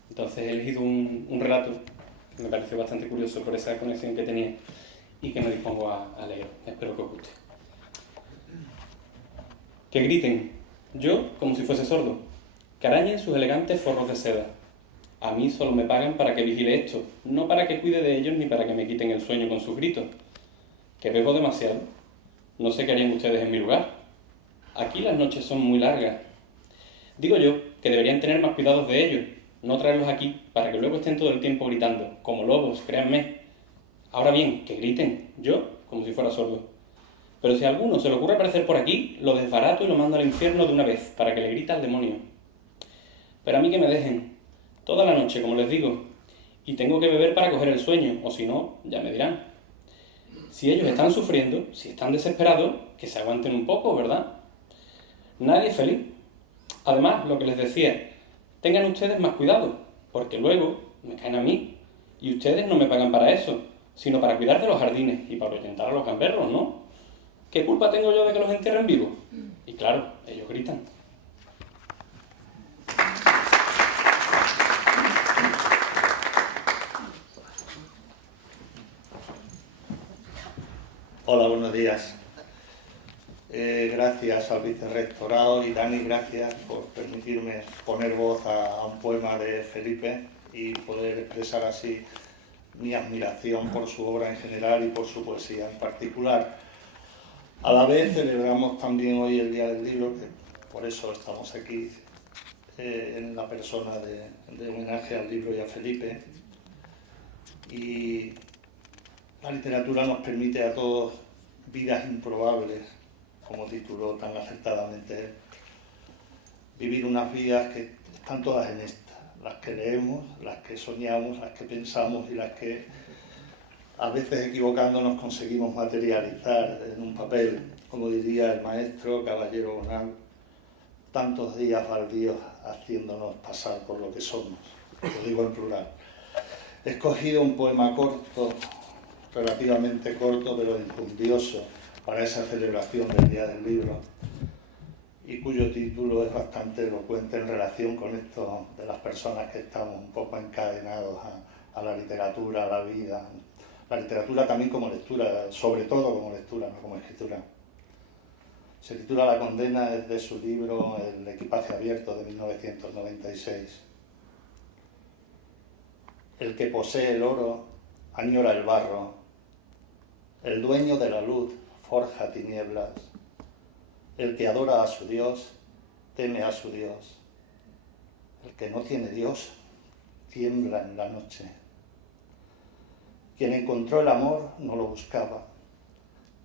Entonces he elegido un relato que me pareció bastante curioso por esa conexión que tenía y que me dispongo a leer. Espero que os guste. Que griten, yo como si fuese sordo, que arañen sus elegantes forros de seda. A mí solo me pagan para que vigile esto, no para que cuide de ellos ni para que me quiten el sueño con sus gritos. Que bebo demasiado. No sé qué harían ustedes en mi lugar. Aquí las noches son muy largas. Digo yo que deberían tener más cuidados de ellos, no traerlos aquí para que luego estén todo el tiempo gritando, como lobos, créanme. Ahora bien, que griten, yo como si fuera sordo. Pero si a alguno se le ocurre aparecer por aquí, lo desbarato y lo mando al infierno de una vez, para que le grite al demonio. Pero a mí que me dejen, toda la noche, como les digo, y tengo que beber para coger el sueño, o si no, ya me dirán. Si ellos están sufriendo, si están desesperados, que se aguanten un poco, ¿verdad? Nadie es feliz. Además, lo que les decía, tengan ustedes más cuidado, porque luego me caen a mí, y ustedes no me pagan para eso, sino para cuidar de los jardines y para ahuyentar a los gamberros, ¿no? ¿Qué culpa tengo yo de que los entierren vivos? Y claro, ellos gritan. Hola, buenos días. Gracias al vicerrectorado y Dani, gracias por permitirme poner voz a un poema de Felipe y poder expresar así mi admiración por su obra en general y por su poesía en particular. A la vez celebramos también hoy el Día del Libro, que por eso estamos aquí en la persona de homenaje al libro y a Felipe. Y la literatura nos permite a todos vidas improbables, como tituló tan acertadamente él. Vivir unas vidas que están todas en esta, las que leemos, las que soñamos, las que pensamos y las que a veces equivocándonos conseguimos materializar en un papel, como diría el maestro Caballero Bonal, tantos días baldíos haciéndonos pasar por lo que somos, lo digo en plural. He escogido un poema corto, relativamente corto pero enjundioso, para esa celebración del Día del Libro, y cuyo título es bastante elocuente en relación con esto de las personas que estamos un poco encadenados a la literatura, a la vida. La literatura también como lectura, sobre todo como lectura, no como escritura. Se titula La condena, es de su libro El equipaje abierto de 1996. El que posee el oro añora el barro, el dueño de la luz forja tinieblas, el que adora a su Dios teme a su Dios, el que no tiene Dios tiembla en la noche. Quien encontró el amor no lo buscaba,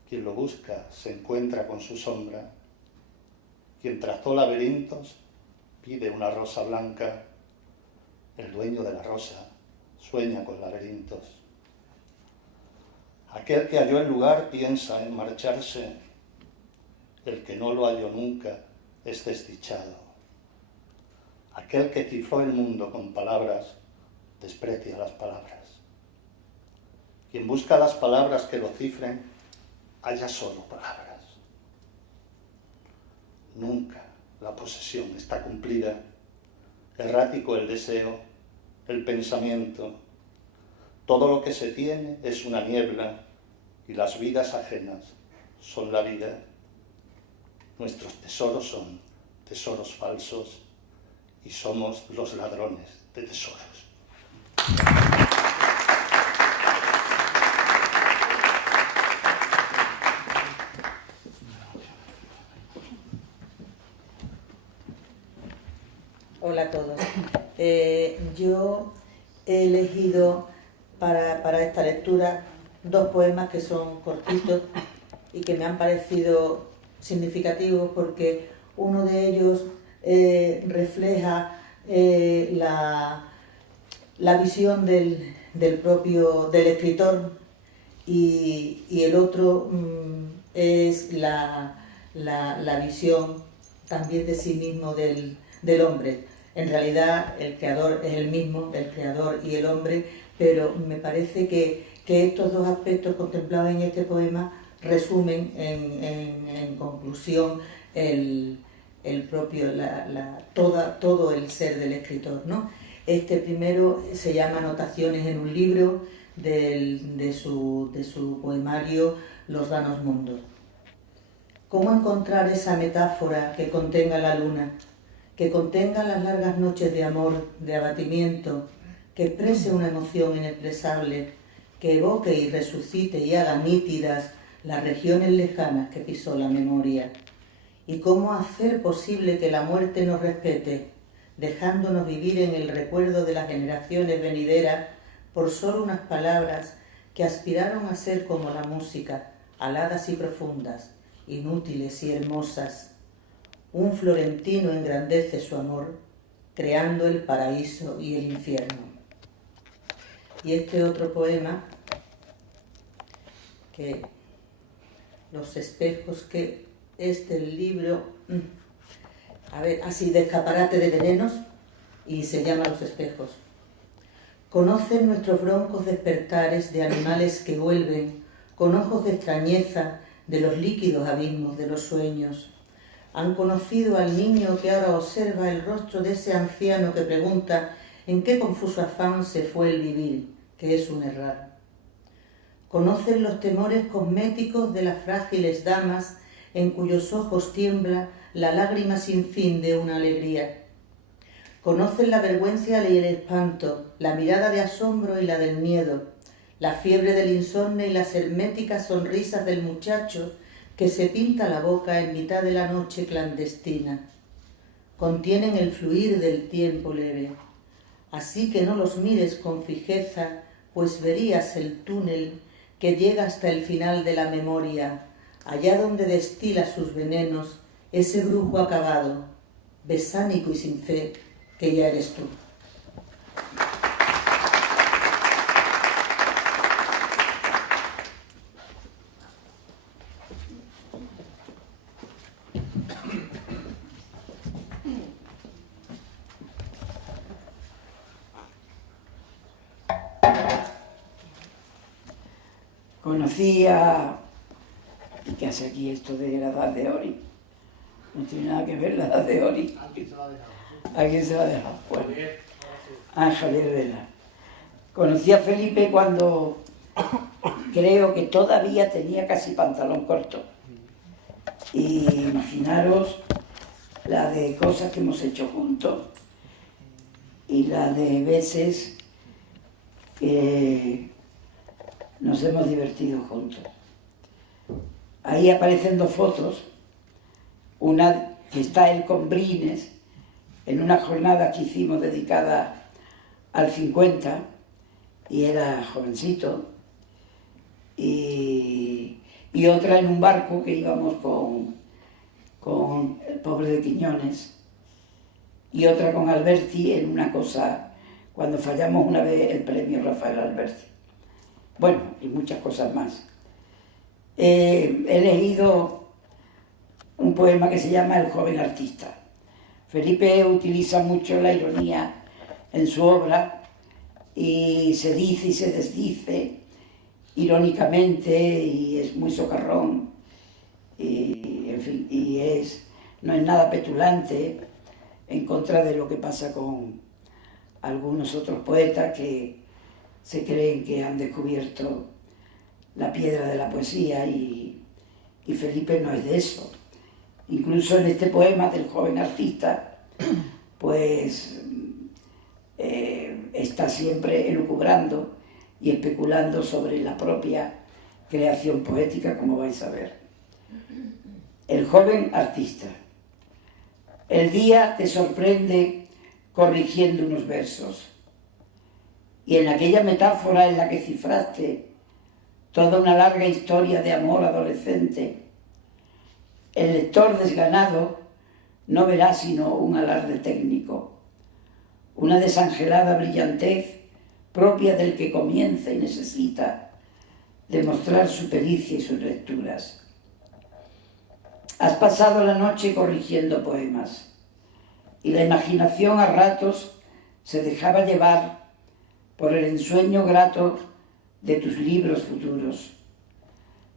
quien lo busca se encuentra con su sombra, quien trazó laberintos pide una rosa blanca, el dueño de la rosa sueña con laberintos. Aquel que halló el lugar piensa en marcharse, el que no lo halló nunca es desdichado. Aquel que cifró el mundo con palabras desprecia las palabras. Quien busca las palabras que lo cifren, halla solo palabras. Nunca la posesión está cumplida, errático el deseo, el pensamiento. Todo lo que se tiene es una niebla y las vidas ajenas son la vida. Nuestros tesoros son tesoros falsos y somos los ladrones de tesoros. Hola a todos. Yo he elegido para esta lectura dos poemas que son cortitos y que me han parecido significativos porque uno de ellos refleja la visión del escritor y el otro es la visión también de sí mismo del hombre. En realidad el creador es el mismo, el creador y el hombre, pero me parece que estos dos aspectos contemplados en este poema resumen en conclusión todo el ser del escritor, ¿no? Este primero se llama Anotaciones en un libro de su poemario Los vanos mundos. ¿Cómo encontrar esa metáfora que contenga la luna, que contenga las largas noches de amor, de abatimiento, que exprese una emoción inexpresable, que evoque y resucite y haga nítidas las regiones lejanas que pisó la memoria? ¿Y cómo hacer posible que la muerte nos respete, dejándonos vivir en el recuerdo de las generaciones venideras por solo unas palabras que aspiraron a ser como la música, aladas y profundas, inútiles y hermosas? Un florentino engrandece su amor, creando el paraíso y el infierno. Y este otro poema, que Los espejos, que es del libro, así de Escaparate de venenos, y se llama Los espejos. Conocen nuestros broncos despertares de animales que vuelven con ojos de extrañeza de los líquidos abismos de los sueños. Han conocido al niño que ahora observa el rostro de ese anciano que pregunta en qué confuso afán se fue el vivir, que es un errar. Conocen los temores cosméticos de las frágiles damas en cuyos ojos tiembla la lágrima sin fin de una alegría. Conocen la vergüenza y el espanto, la mirada de asombro y la del miedo, la fiebre del insomnio y las herméticas sonrisas del muchacho que se pinta la boca en mitad de la noche clandestina. Contienen el fluir del tiempo leve. Así que no los mires con fijeza, pues verías el túnel que llega hasta el final de la memoria, allá donde destila sus venenos ese brujo acabado, besánico y sin fe, que ya eres tú. Conocí a... ¿Qué hace aquí esto de la edad de Ori? No tiene nada que ver la edad de Ori. ¿A quién se la ha dejado? ¿A quién se la ha dejado? Bueno, a Javier Vela. Conocí a Felipe cuando creo que todavía tenía casi pantalón corto. Y imaginaros la de cosas que hemos hecho juntos y la de veces que nos hemos divertido juntos. Ahí aparecen dos fotos, una que está él con Brines en una jornada que hicimos dedicada al 50 y era jovencito, y otra en un barco que íbamos con el pobre de Quiñones, y otra con Alberti en una cosa cuando fallamos una vez el premio Rafael Alberti. Bueno, y muchas cosas más. He leído un poema que se llama El joven artista. Felipe utiliza mucho la ironía en su obra y se dice y se desdice irónicamente y es muy socarrón y, en fin, no es nada petulante en contra de lo que pasa con algunos otros poetas que se creen que han descubierto la piedra de la poesía y Felipe no es de eso. Incluso en este poema del joven artista, pues está siempre elucubrando y especulando sobre la propia creación poética, como vais a ver. El joven artista. El día te sorprende corrigiendo unos versos y en aquella metáfora en la que cifraste toda una larga historia de amor adolescente, el lector desganado no verá sino un alarde técnico, una desangelada brillantez propia del que comienza y necesita demostrar su pericia y sus lecturas. Has pasado la noche corrigiendo poemas y la imaginación a ratos se dejaba llevar por el ensueño grato de tus libros futuros,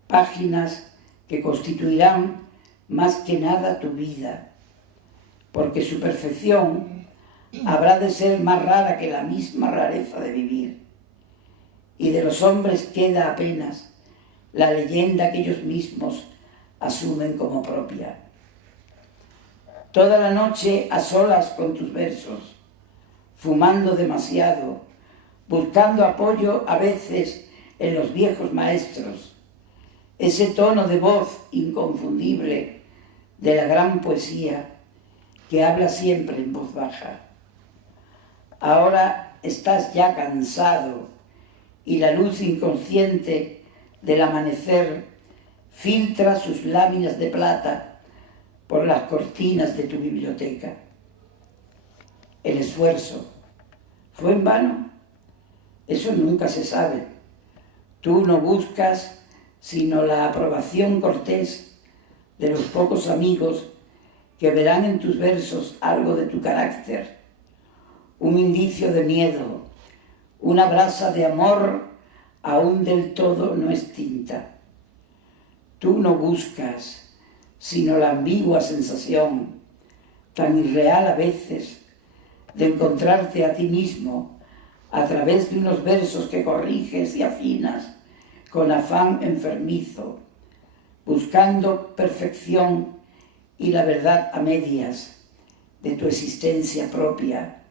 páginas que constituirán más que nada tu vida, porque su perfección habrá de ser más rara que la misma rareza de vivir, y de los hombres queda apenas la leyenda que ellos mismos asumen como propia. Toda la noche a solas con tus versos, fumando demasiado, buscando apoyo a veces en los viejos maestros, ese tono de voz inconfundible de la gran poesía que habla siempre en voz baja. Ahora estás ya cansado y la luz inconsciente del amanecer filtra sus láminas de plata por las cortinas de tu biblioteca. El esfuerzo, ¿fue en vano? Eso nunca se sabe. Tú no buscas sino la aprobación cortés de los pocos amigos que verán en tus versos algo de tu carácter, un indicio de miedo, una brasa de amor aún del todo no extinta. Tú no buscas sino la ambigua sensación, tan irreal a veces, de encontrarte a ti mismo a través de unos versos que corriges y afinas con afán enfermizo, buscando perfección y la verdad a medias de tu existencia propia,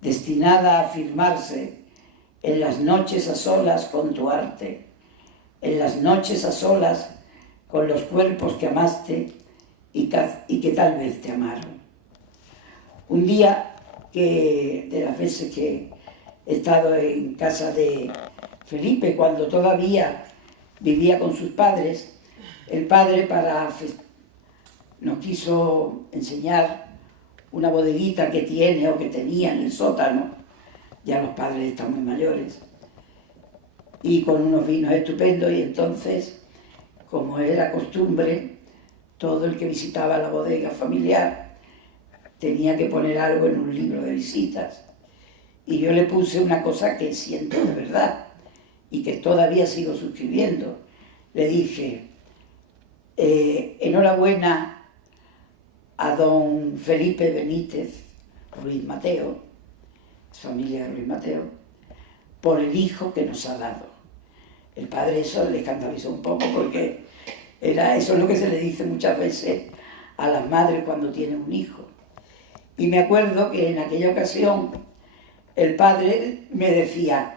destinada a afirmarse en las noches a solas con tu arte, en las noches a solas con los cuerpos que amaste y que tal vez te amaron. Un día de las veces que he estado en casa de Felipe, cuando todavía vivía con sus padres, el padre nos quiso enseñar una bodeguita que tiene o que tenía en el sótano, ya los padres están muy mayores, y con unos vinos estupendos, y entonces, como era costumbre, todo el que visitaba la bodega familiar tenía que poner algo en un libro de visitas. Y yo le puse una cosa que siento de verdad y que todavía sigo suscribiendo. Le dije, enhorabuena a don Felipe Benítez Ruiz Mateo, familia de Ruiz Mateo, por el hijo que nos ha dado. El padre eso le escandalizó un poco porque eso es lo que se le dice muchas veces a las madres cuando tienen un hijo. Y me acuerdo que en aquella ocasión el padre me decía,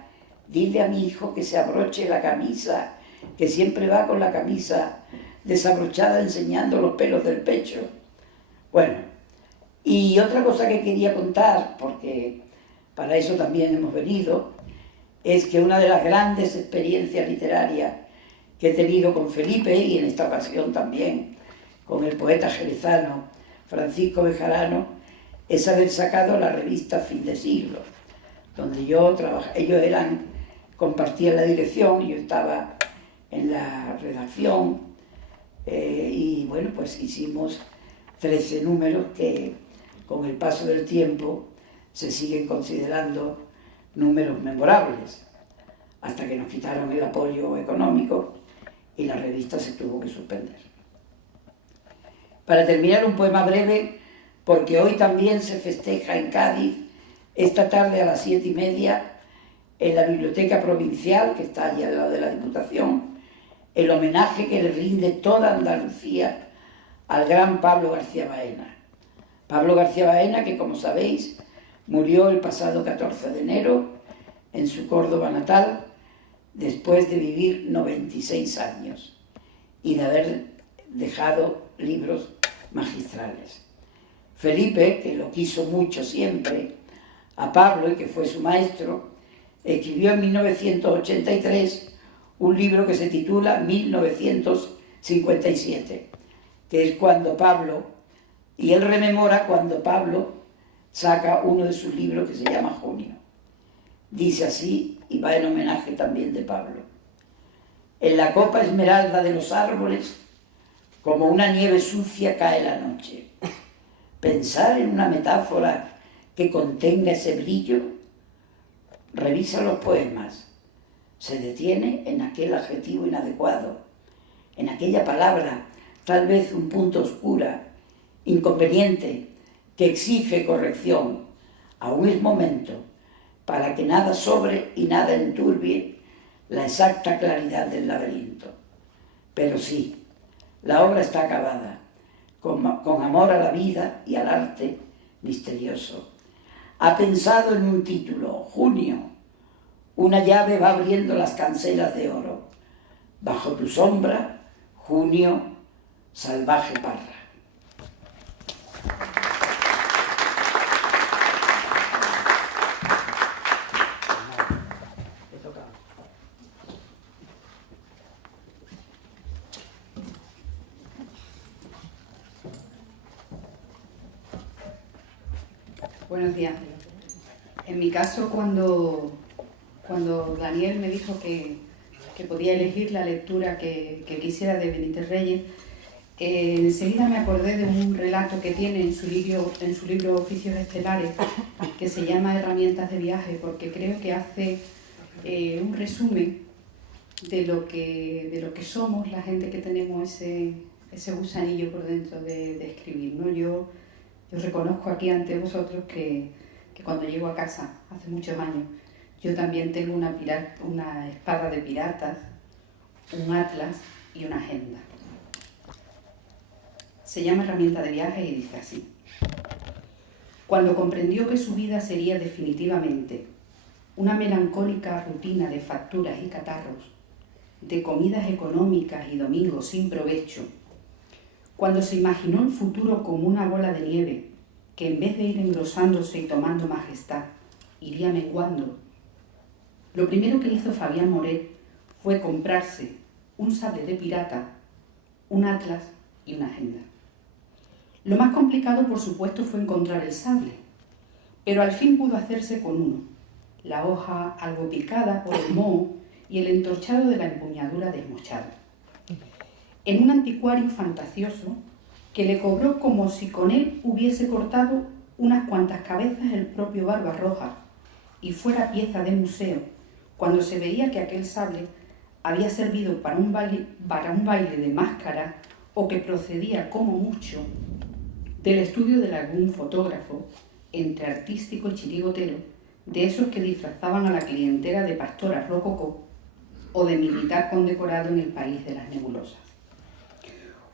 dile a mi hijo que se abroche la camisa, que siempre va con la camisa desabrochada enseñando los pelos del pecho. Bueno, y otra cosa que quería contar, porque para eso también hemos venido, es que una de las grandes experiencias literarias que he tenido con Felipe, y en esta ocasión también con el poeta jerezano Francisco Bejarano, es haber sacado la revista Fin de Siglo, donde yo trabajaba. Ellos compartían la dirección y yo estaba en la redacción, y bueno, pues hicimos 13 números que con el paso del tiempo se siguen considerando números memorables, hasta que nos quitaron el apoyo económico y la revista se tuvo que suspender. Para terminar, un poema breve, porque hoy también se festeja en Cádiz, esta tarde a las 7:30, en la Biblioteca Provincial, que está allí al lado de la Diputación, el homenaje que le rinde toda Andalucía al gran Pablo García Baena. Pablo García Baena, que como sabéis, murió el pasado 14 de enero en su Córdoba natal, después de vivir 96 años y de haber dejado libros magistrales. Felipe, que lo quiso mucho siempre, a Pablo y que fue su maestro, escribió en 1983 un libro que se titula 1957, que es cuando Pablo, y él rememora cuando Pablo saca uno de sus libros que se llama Junio. Dice así, y va en homenaje también de Pablo: en la copa esmeralda de los árboles, como una nieve sucia cae la noche. Pensar en una metáfora que contenga ese brillo, revisa los poemas, se detiene en aquel adjetivo inadecuado, en aquella palabra, tal vez un punto oscura, inconveniente, que exige corrección. Aún es momento para que nada sobre y nada enturbie la exacta claridad del laberinto. Pero sí, la obra está acabada, con amor a la vida y al arte misterioso. Ha pensado en un título, Junio. Una llave va abriendo las cancelas de oro. Bajo tu sombra, Junio, salvaje parra. Buenos días. En mi caso, cuando Daniel me dijo que podía elegir la lectura que quisiera de Benítez Reyes, enseguida me acordé de un relato que tiene en su libro Oficios Estelares, que se llama Herramientas de viaje, porque creo que hace un resumen de lo que somos la gente que tenemos ese gusanillo por dentro de escribir, ¿no? Yo reconozco aquí ante vosotros que cuando llego a casa, hace muchos años, yo también tengo una espada de piratas un atlas y una agenda. Se llama Herramienta de viaje y dice así: cuando comprendió que su vida sería definitivamente una melancólica rutina de facturas y catarros, de comidas económicas y domingos sin provecho, cuando se imaginó el futuro como una bola de nieve que en vez de ir engrosándose y tomando majestad, iría menguando, lo primero que hizo Fabián Moret fue comprarse un sable de pirata, un atlas y una agenda. Lo más complicado, por supuesto, fue encontrar el sable, pero al fin pudo hacerse con uno, la hoja algo picada por el moho y el entorchado de la empuñadura desmochada, en un anticuario fantasioso que le cobró como si con él hubiese cortado unas cuantas cabezas el propio Barbarroja y fuera pieza de museo, cuando se veía que aquel sable había servido para un baile de máscara o que procedía como mucho del estudio de algún fotógrafo, entre artístico y chirigotero, de esos que disfrazaban a la clientela de pastora rococó o de militar condecorado en el país de las nebulosas.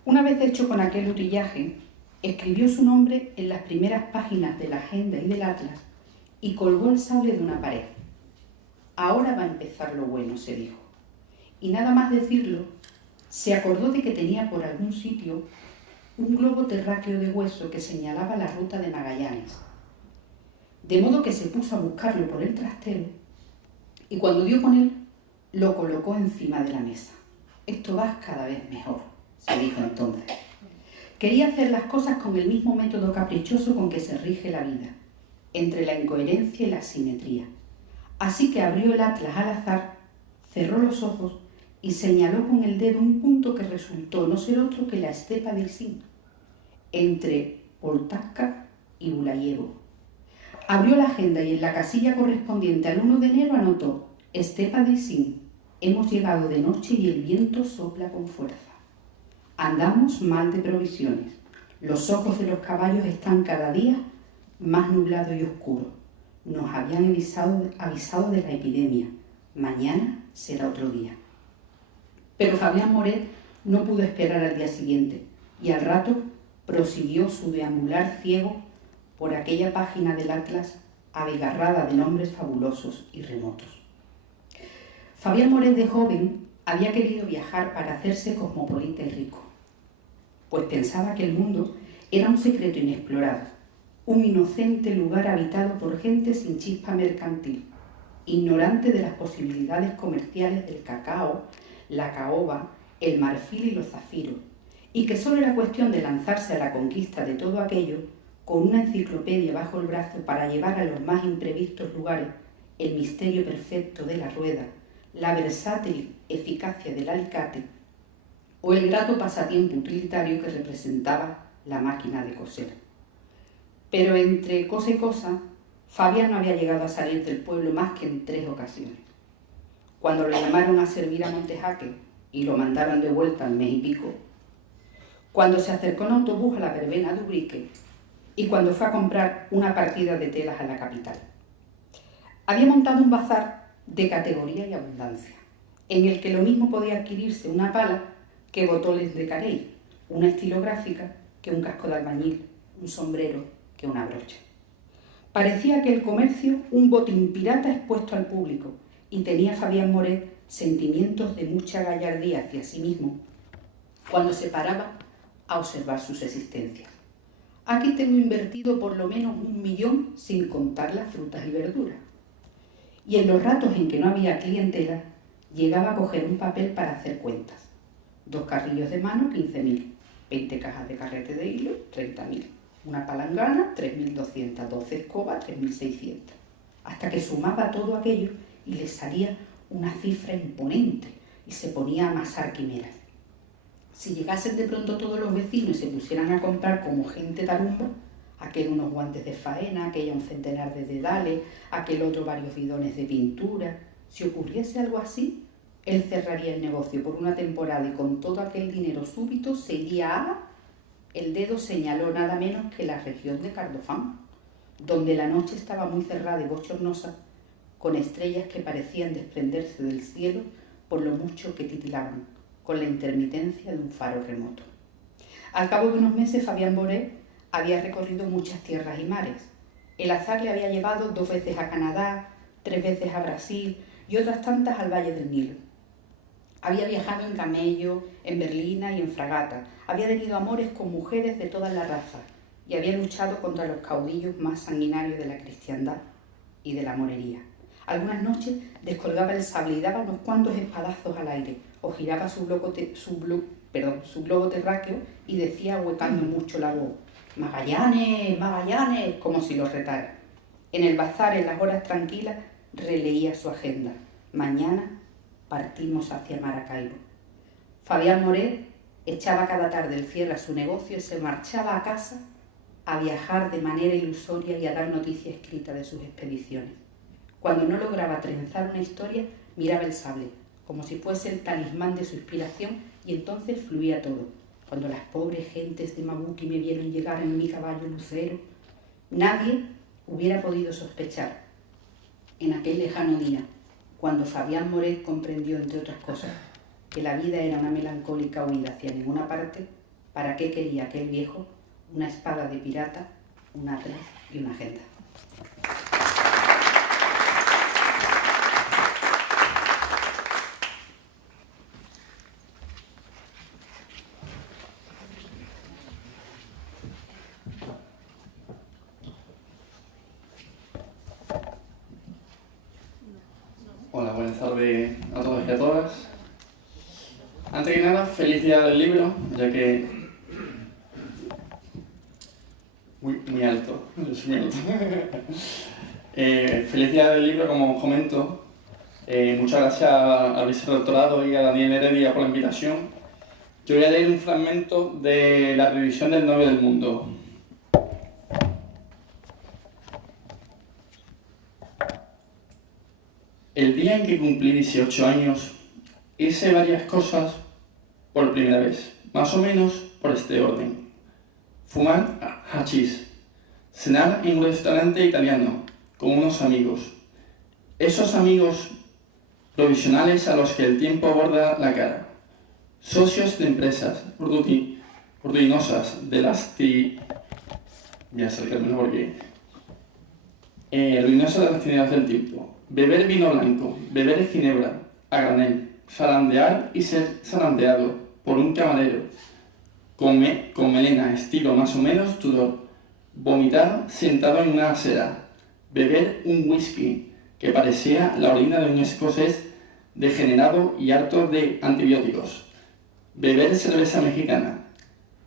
Una vez hecho con aquel utillaje, escribió su nombre en las primeras páginas de la agenda y del atlas y colgó el sable de una pared. Ahora va a empezar lo bueno, se dijo. Y nada más decirlo, se acordó de que tenía por algún sitio un globo terráqueo de hueso que señalaba la ruta de Magallanes. De modo que se puso a buscarlo por el trastero y cuando dio con él, lo colocó encima de la mesa. Esto va cada vez mejor, se dijo entonces. Quería hacer las cosas con el mismo método caprichoso con que se rige la vida, entre la incoherencia y la simetría. Así que abrió el atlas al azar, cerró los ojos y señaló con el dedo un punto que resultó no ser otro que la estepa de Isin, entre Poltavka y Bulayevo. Abrió la agenda y en la casilla correspondiente al 1 de enero anotó: Estepa de Isin, hemos llegado de noche y el viento sopla con fuerza. Andamos mal de provisiones. Los ojos de los caballos están cada día más nublados y oscuros. Nos habían avisado de la epidemia. Mañana será otro día. Pero Fabián Moret no pudo esperar al día siguiente y al rato prosiguió su deambular ciego por aquella página del atlas abigarrada de nombres fabulosos y remotos. Fabián Moret de joven había querido viajar para hacerse cosmopolita y rico, pues pensaba que el mundo era un secreto inexplorado, un inocente lugar habitado por gente sin chispa mercantil, ignorante de las posibilidades comerciales del cacao, la caoba, el marfil y los zafiros, y que solo era cuestión de lanzarse a la conquista de todo aquello con una enciclopedia bajo el brazo para llevar a los más imprevistos lugares el misterio perfecto de la rueda, la versátil eficacia del alicate o el grato pasatiempo utilitario que representaba la máquina de coser. Pero entre cosa y cosa, Fabián no había llegado a salir del pueblo más que en 3 ocasiones. Cuando lo llamaron a servir a Montejaque y lo mandaron de vuelta al mes y pico, cuando se acercó en autobús a la verbena de Ubrique y cuando fue a comprar una partida de telas a la capital. Había montado un bazar de categoría y abundancia, en el que lo mismo podía adquirirse una pala que botones de carey, una estilográfica que un casco de albañil, un sombrero que una brocha. Parecía que el comercio un botín pirata expuesto al público, y tenía Fabián Moret sentimientos de mucha gallardía hacia sí mismo cuando se paraba a observar sus existencias. Aquí tengo invertido por lo menos 1 millón sin contar las frutas y verduras. Y en los ratos en que no había clientela, llegaba a coger un papel para hacer cuentas. 2 carrillos de mano, 15.000. 20 cajas de carrete de hilo, 30.000. Una palangana, 3.200. 12 escobas, 3.600. Hasta que sumaba todo aquello y le salía una cifra imponente y se ponía a amasar quimeras. Si llegasen de pronto todos los vecinos y se pusieran a comprar como gente tarumba, aquel unos guantes de faena, aquella un centenar de dedales, aquel otro varios bidones de pintura, si ocurriese algo así, él cerraría el negocio por una temporada y con todo aquel dinero súbito se iría a... El dedo señaló nada menos que la región de Cardofán, donde la noche estaba muy cerrada y bochornosa, con estrellas que parecían desprenderse del cielo por lo mucho que titilaban, con la intermitencia de un faro remoto. Al cabo de unos meses, Fabián Boret había recorrido muchas tierras y mares. El azar le había llevado 2 veces a Canadá, 3 veces a Brasil y otras tantas al Valle del Nilo. Había viajado en camello, en berlina y en fragata. Había tenido amores con mujeres de todas las razas y había luchado contra los caudillos más sanguinarios de la cristiandad y de la morería. Algunas noches descolgaba el sable y daba unos cuantos espadazos al aire, o giraba su globo terráqueo y decía, huecando mucho la voz, «Magallanes, Magallanes», como si lo retara. En el bazar, en las horas tranquilas, releía su agenda. Mañana partimos hacia Maracaibo. Fabián Boret echaba cada tarde el cierre a su negocio y se marchaba a casa a viajar de manera ilusoria y a dar noticia escrita de sus expediciones. Cuando no lograba trenzar una historia, miraba el sable, como si fuese el talismán de su inspiración, y entonces fluía todo. Cuando las pobres gentes de Mabuki me vieron llegar en mi caballo lucero, nadie hubiera podido sospechar, en aquel lejano día, cuando Fabián Boret comprendió, entre otras cosas, que la vida era una melancólica huida hacia ninguna parte, ¿para qué quería aquel viejo una espada de pirata, un atlas y una agenda? Hola, buenas tardes a todos y a todas. Antes que nada, feliz día del libro, ya que... Muy alto, es muy alto. Feliz día del libro, como os comento. Muchas gracias al vicerrectorado y a Daniel Heredia por la invitación. Yo voy a leer un fragmento de la revisión del Novio del Mundo. El día en que cumplí 18 años, hice varias cosas por primera vez, más o menos por este orden. Fumar hachís, cenar en un restaurante italiano con unos amigos. Esos amigos provisionales a los que el tiempo borda la cara. Socios de empresas ruinosas de las Voy a acercarme porque... ruinosas de las tinieblas del tiempo. Beber vino blanco, beber ginebra, a granel, zarandear y ser zarandeado por un camarero, con melena, estilo más o menos Tudor, vomitar sentado en una acera, beber un whisky que parecía la orina de un escocés degenerado y harto de antibióticos, beber cerveza mexicana,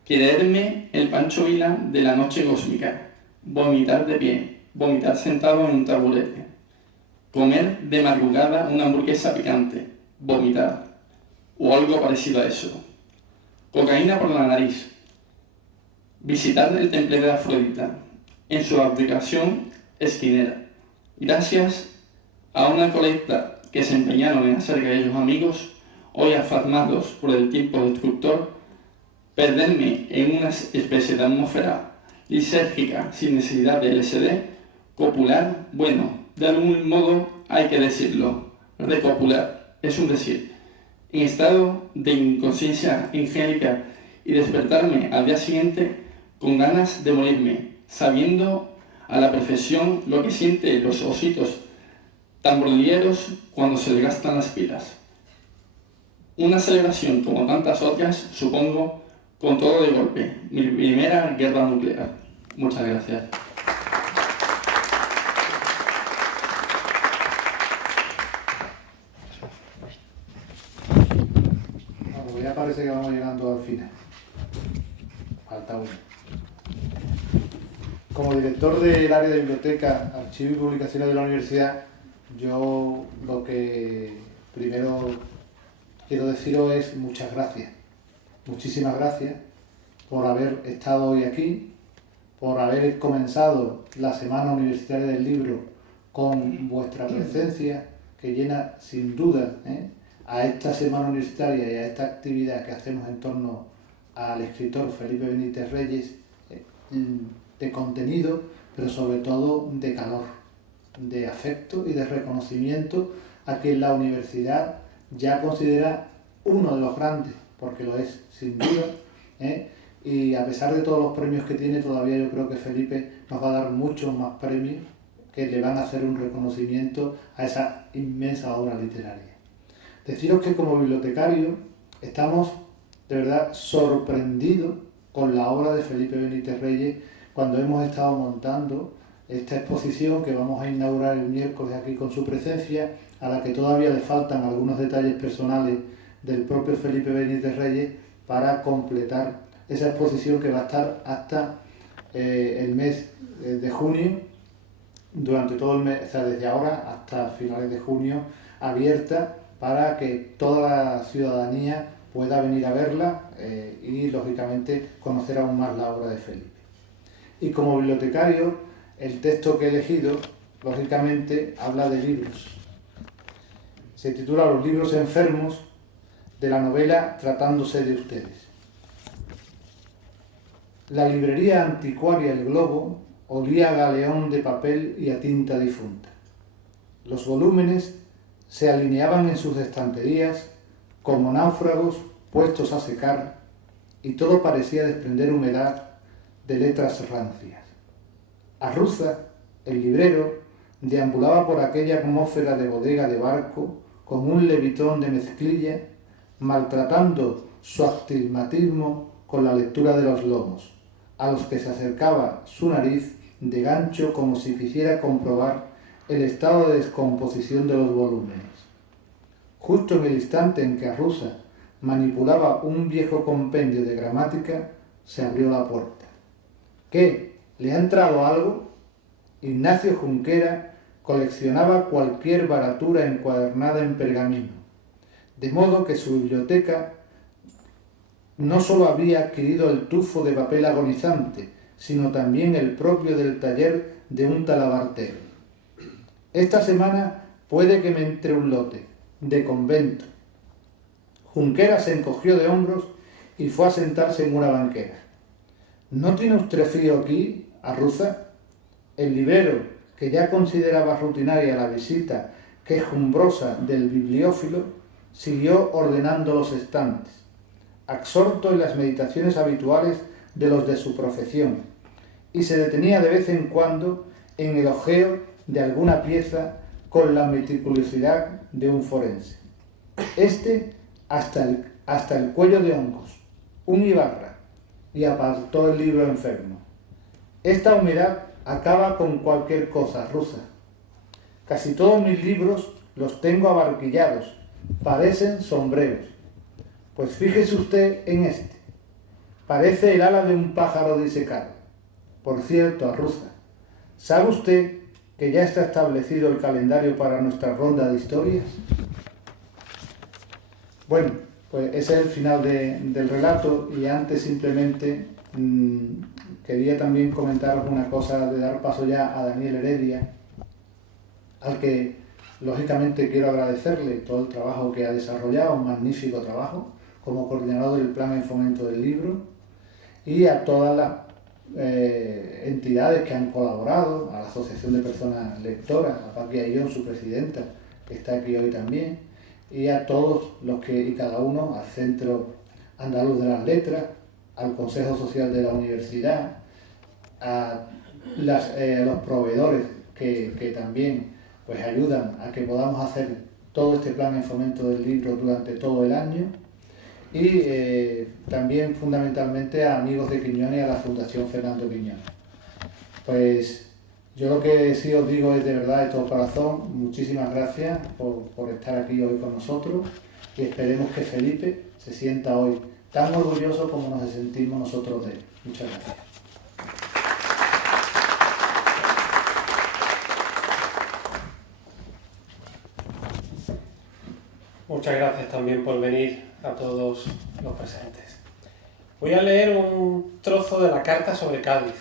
quererme el Pancho Vila de la noche cósmica, vomitar de pie, vomitar sentado en un taburete, comer de madrugada una hamburguesa picante, vomitar, o algo parecido a eso. Cocaína por la nariz. Visitar el temple de Afrodita, en su abdicación esquinera. Gracias a una colecta que se empeñaron en hacer que aquellos amigos, hoy afamados por el tiempo destructor, perderme en una especie de atmósfera lisérgica sin necesidad de LSD, copular, bueno, de algún modo hay que decirlo, recopular, es un decir, en estado de inconsciencia angélica y despertarme al día siguiente con ganas de morirme, sabiendo a la perfección lo que sienten los ositos tamborilieros cuando se les gastan las pilas. Una celebración como tantas otras, supongo, con todo de golpe, mi primera guerra nuclear. Muchas gracias. Ya parece que vamos llegando al final. Falta uno. Como director del área de biblioteca, archivo y publicaciones de la universidad, yo lo que primero quiero deciros es muchas gracias. Muchísimas gracias por haber estado hoy aquí, por haber comenzado la Semana Universitaria del Libro con vuestra presencia, que llena sin duda a esta Semana Universitaria y a esta actividad que hacemos en torno al escritor Felipe Benítez Reyes, de contenido, pero sobre todo de calor, de afecto y de reconocimiento a que en la universidad ya considera uno de los grandes, porque lo es, sin duda, y a pesar de todos los premios que tiene, todavía yo creo que Felipe nos va a dar muchos más premios que le van a hacer un reconocimiento a esa inmensa obra literaria. Deciros que como bibliotecario estamos de verdad sorprendidos con la obra de Felipe Benítez Reyes cuando hemos estado montando esta exposición que vamos a inaugurar el miércoles aquí con su presencia, a la que todavía le faltan algunos detalles personales del propio Felipe Benítez Reyes para completar esa exposición que va a estar hasta el mes de junio, durante todo el mes, o sea, desde ahora hasta finales de junio, abierta para que toda la ciudadanía pueda venir a verla y, lógicamente, conocer aún más la obra de Felipe. Y como bibliotecario, el texto que he elegido, lógicamente, habla de libros. Se titula Los libros enfermos, de la novela Tratándose de ustedes. La librería anticuaria El Globo olía a galeón de papel y a tinta difunta. Los volúmenes se alineaban en sus estanterías como náufragos puestos a secar y todo parecía desprender humedad de letras rancias. Arruza, el librero, deambulaba por aquella atmósfera de bodega de barco con un levitón de mezclilla, maltratando su astigmatismo con la lectura de los lomos, a los que se acercaba su nariz de gancho como si quisiera comprobar el estado de descomposición de los volúmenes. Justo en el instante en que Arruza manipulaba un viejo compendio de gramática, se abrió la puerta. ¿Qué? ¿Le ha entrado algo? Ignacio Junquera coleccionaba cualquier baratura encuadernada en pergamino, de modo que su biblioteca no solo había adquirido el tufo de papel agonizante, sino también el propio del taller de un talabartero. Esta semana puede que me entre un lote, de convento. Junquera se encogió de hombros y fue a sentarse en una banquera. ¿No tiene usted frío aquí, Arruza? El librero, que ya consideraba rutinaria la visita quejumbrosa del bibliófilo, siguió ordenando los estantes, absorto en las meditaciones habituales de los de su profesión, y se detenía de vez en cuando en el ojeo de alguna pieza con la meticulosidad de un forense. Hasta el cuello de hongos, un Ibarra, y apartó el libro enfermo. Esta humedad acaba con cualquier cosa, Arruza. Casi todos mis libros los tengo abarquillados, parecen sombreros. Pues fíjese usted en este. Parece el ala de un pájaro disecado. Por cierto, Arruza, ¿sabe usted que ya está establecido el calendario para nuestra ronda de historias? Bueno, pues ese es el final del relato, y antes simplemente quería también comentaros una cosa, de dar paso ya a Daniel Heredia, al que lógicamente quiero agradecerle todo el trabajo que ha desarrollado, un magnífico trabajo como coordinador del Plan en Fomento del Libro, y a todas las entidades que han colaborado, a la Asociación de Personas Lectoras, a Paqui Ayllón, su presidenta, que está aquí hoy también, y a todos los que y cada uno, al Centro Andaluz de las Letras, al Consejo Social de la Universidad, a los proveedores que también pues ayudan a que podamos hacer todo este plan en fomento del libro durante todo el año, y también fundamentalmente a Amigos de Quiñones y a la Fundación Fernando Quiñones. Pues yo lo que sí os digo es, de verdad, de todo corazón, muchísimas gracias por estar aquí hoy con nosotros, y esperemos que Felipe se sienta hoy tan orgulloso como nos sentimos nosotros de él. Muchas gracias. Muchas gracias también por venir a todos los presentes. Voy a leer un trozo de la Carta sobre Cádiz,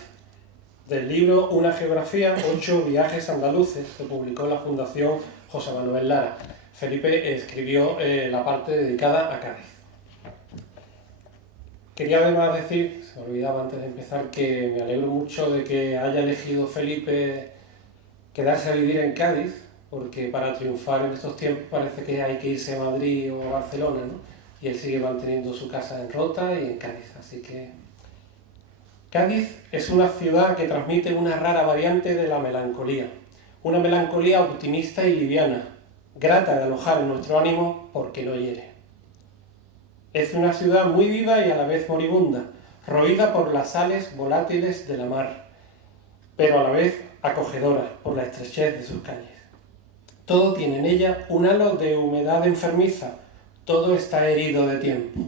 del libro Una geografía, 8 viajes andaluces, que publicó la Fundación José Manuel Lara. Felipe escribió la parte dedicada a Cádiz. Quería además decir, se me olvidaba antes de empezar, que me alegro mucho de que haya elegido Felipe quedarse a vivir en Cádiz, porque para triunfar en estos tiempos parece que hay que irse a Madrid o a Barcelona, ¿no? Y él sigue manteniendo su casa en Rota y en Cádiz, así que... Cádiz es una ciudad que transmite una rara variante de la melancolía, una melancolía optimista y liviana, grata de alojar en nuestro ánimo porque no hiere. Es una ciudad muy viva y a la vez moribunda, roída por las sales volátiles de la mar, pero a la vez acogedora por la estrechez de sus calles. Todo tiene en ella un halo de humedad enfermiza, todo está herido de tiempo.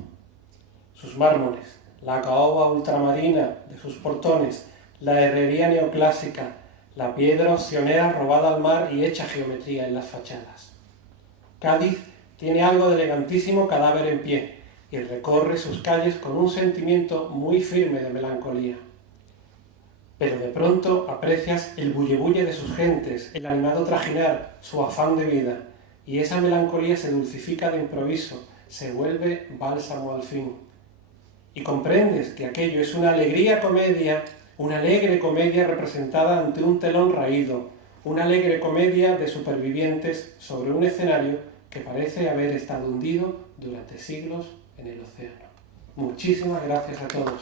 Sus mármoles, la caoba ultramarina de sus portones, la herrería neoclásica, la piedra opcionera robada al mar y hecha geometría en las fachadas. Cádiz tiene algo de elegantísimo cadáver en pie y recorre sus calles con un sentimiento muy firme de melancolía. Pero de pronto aprecias el bullebulle de sus gentes, el animado trajinar, su afán de vida, y esa melancolía se dulcifica de improviso, se vuelve bálsamo al fin. Y comprendes que aquello es una alegre comedia representada ante un telón raído, una alegre comedia de supervivientes sobre un escenario que parece haber estado hundido durante siglos en el océano. Muchísimas gracias a todos.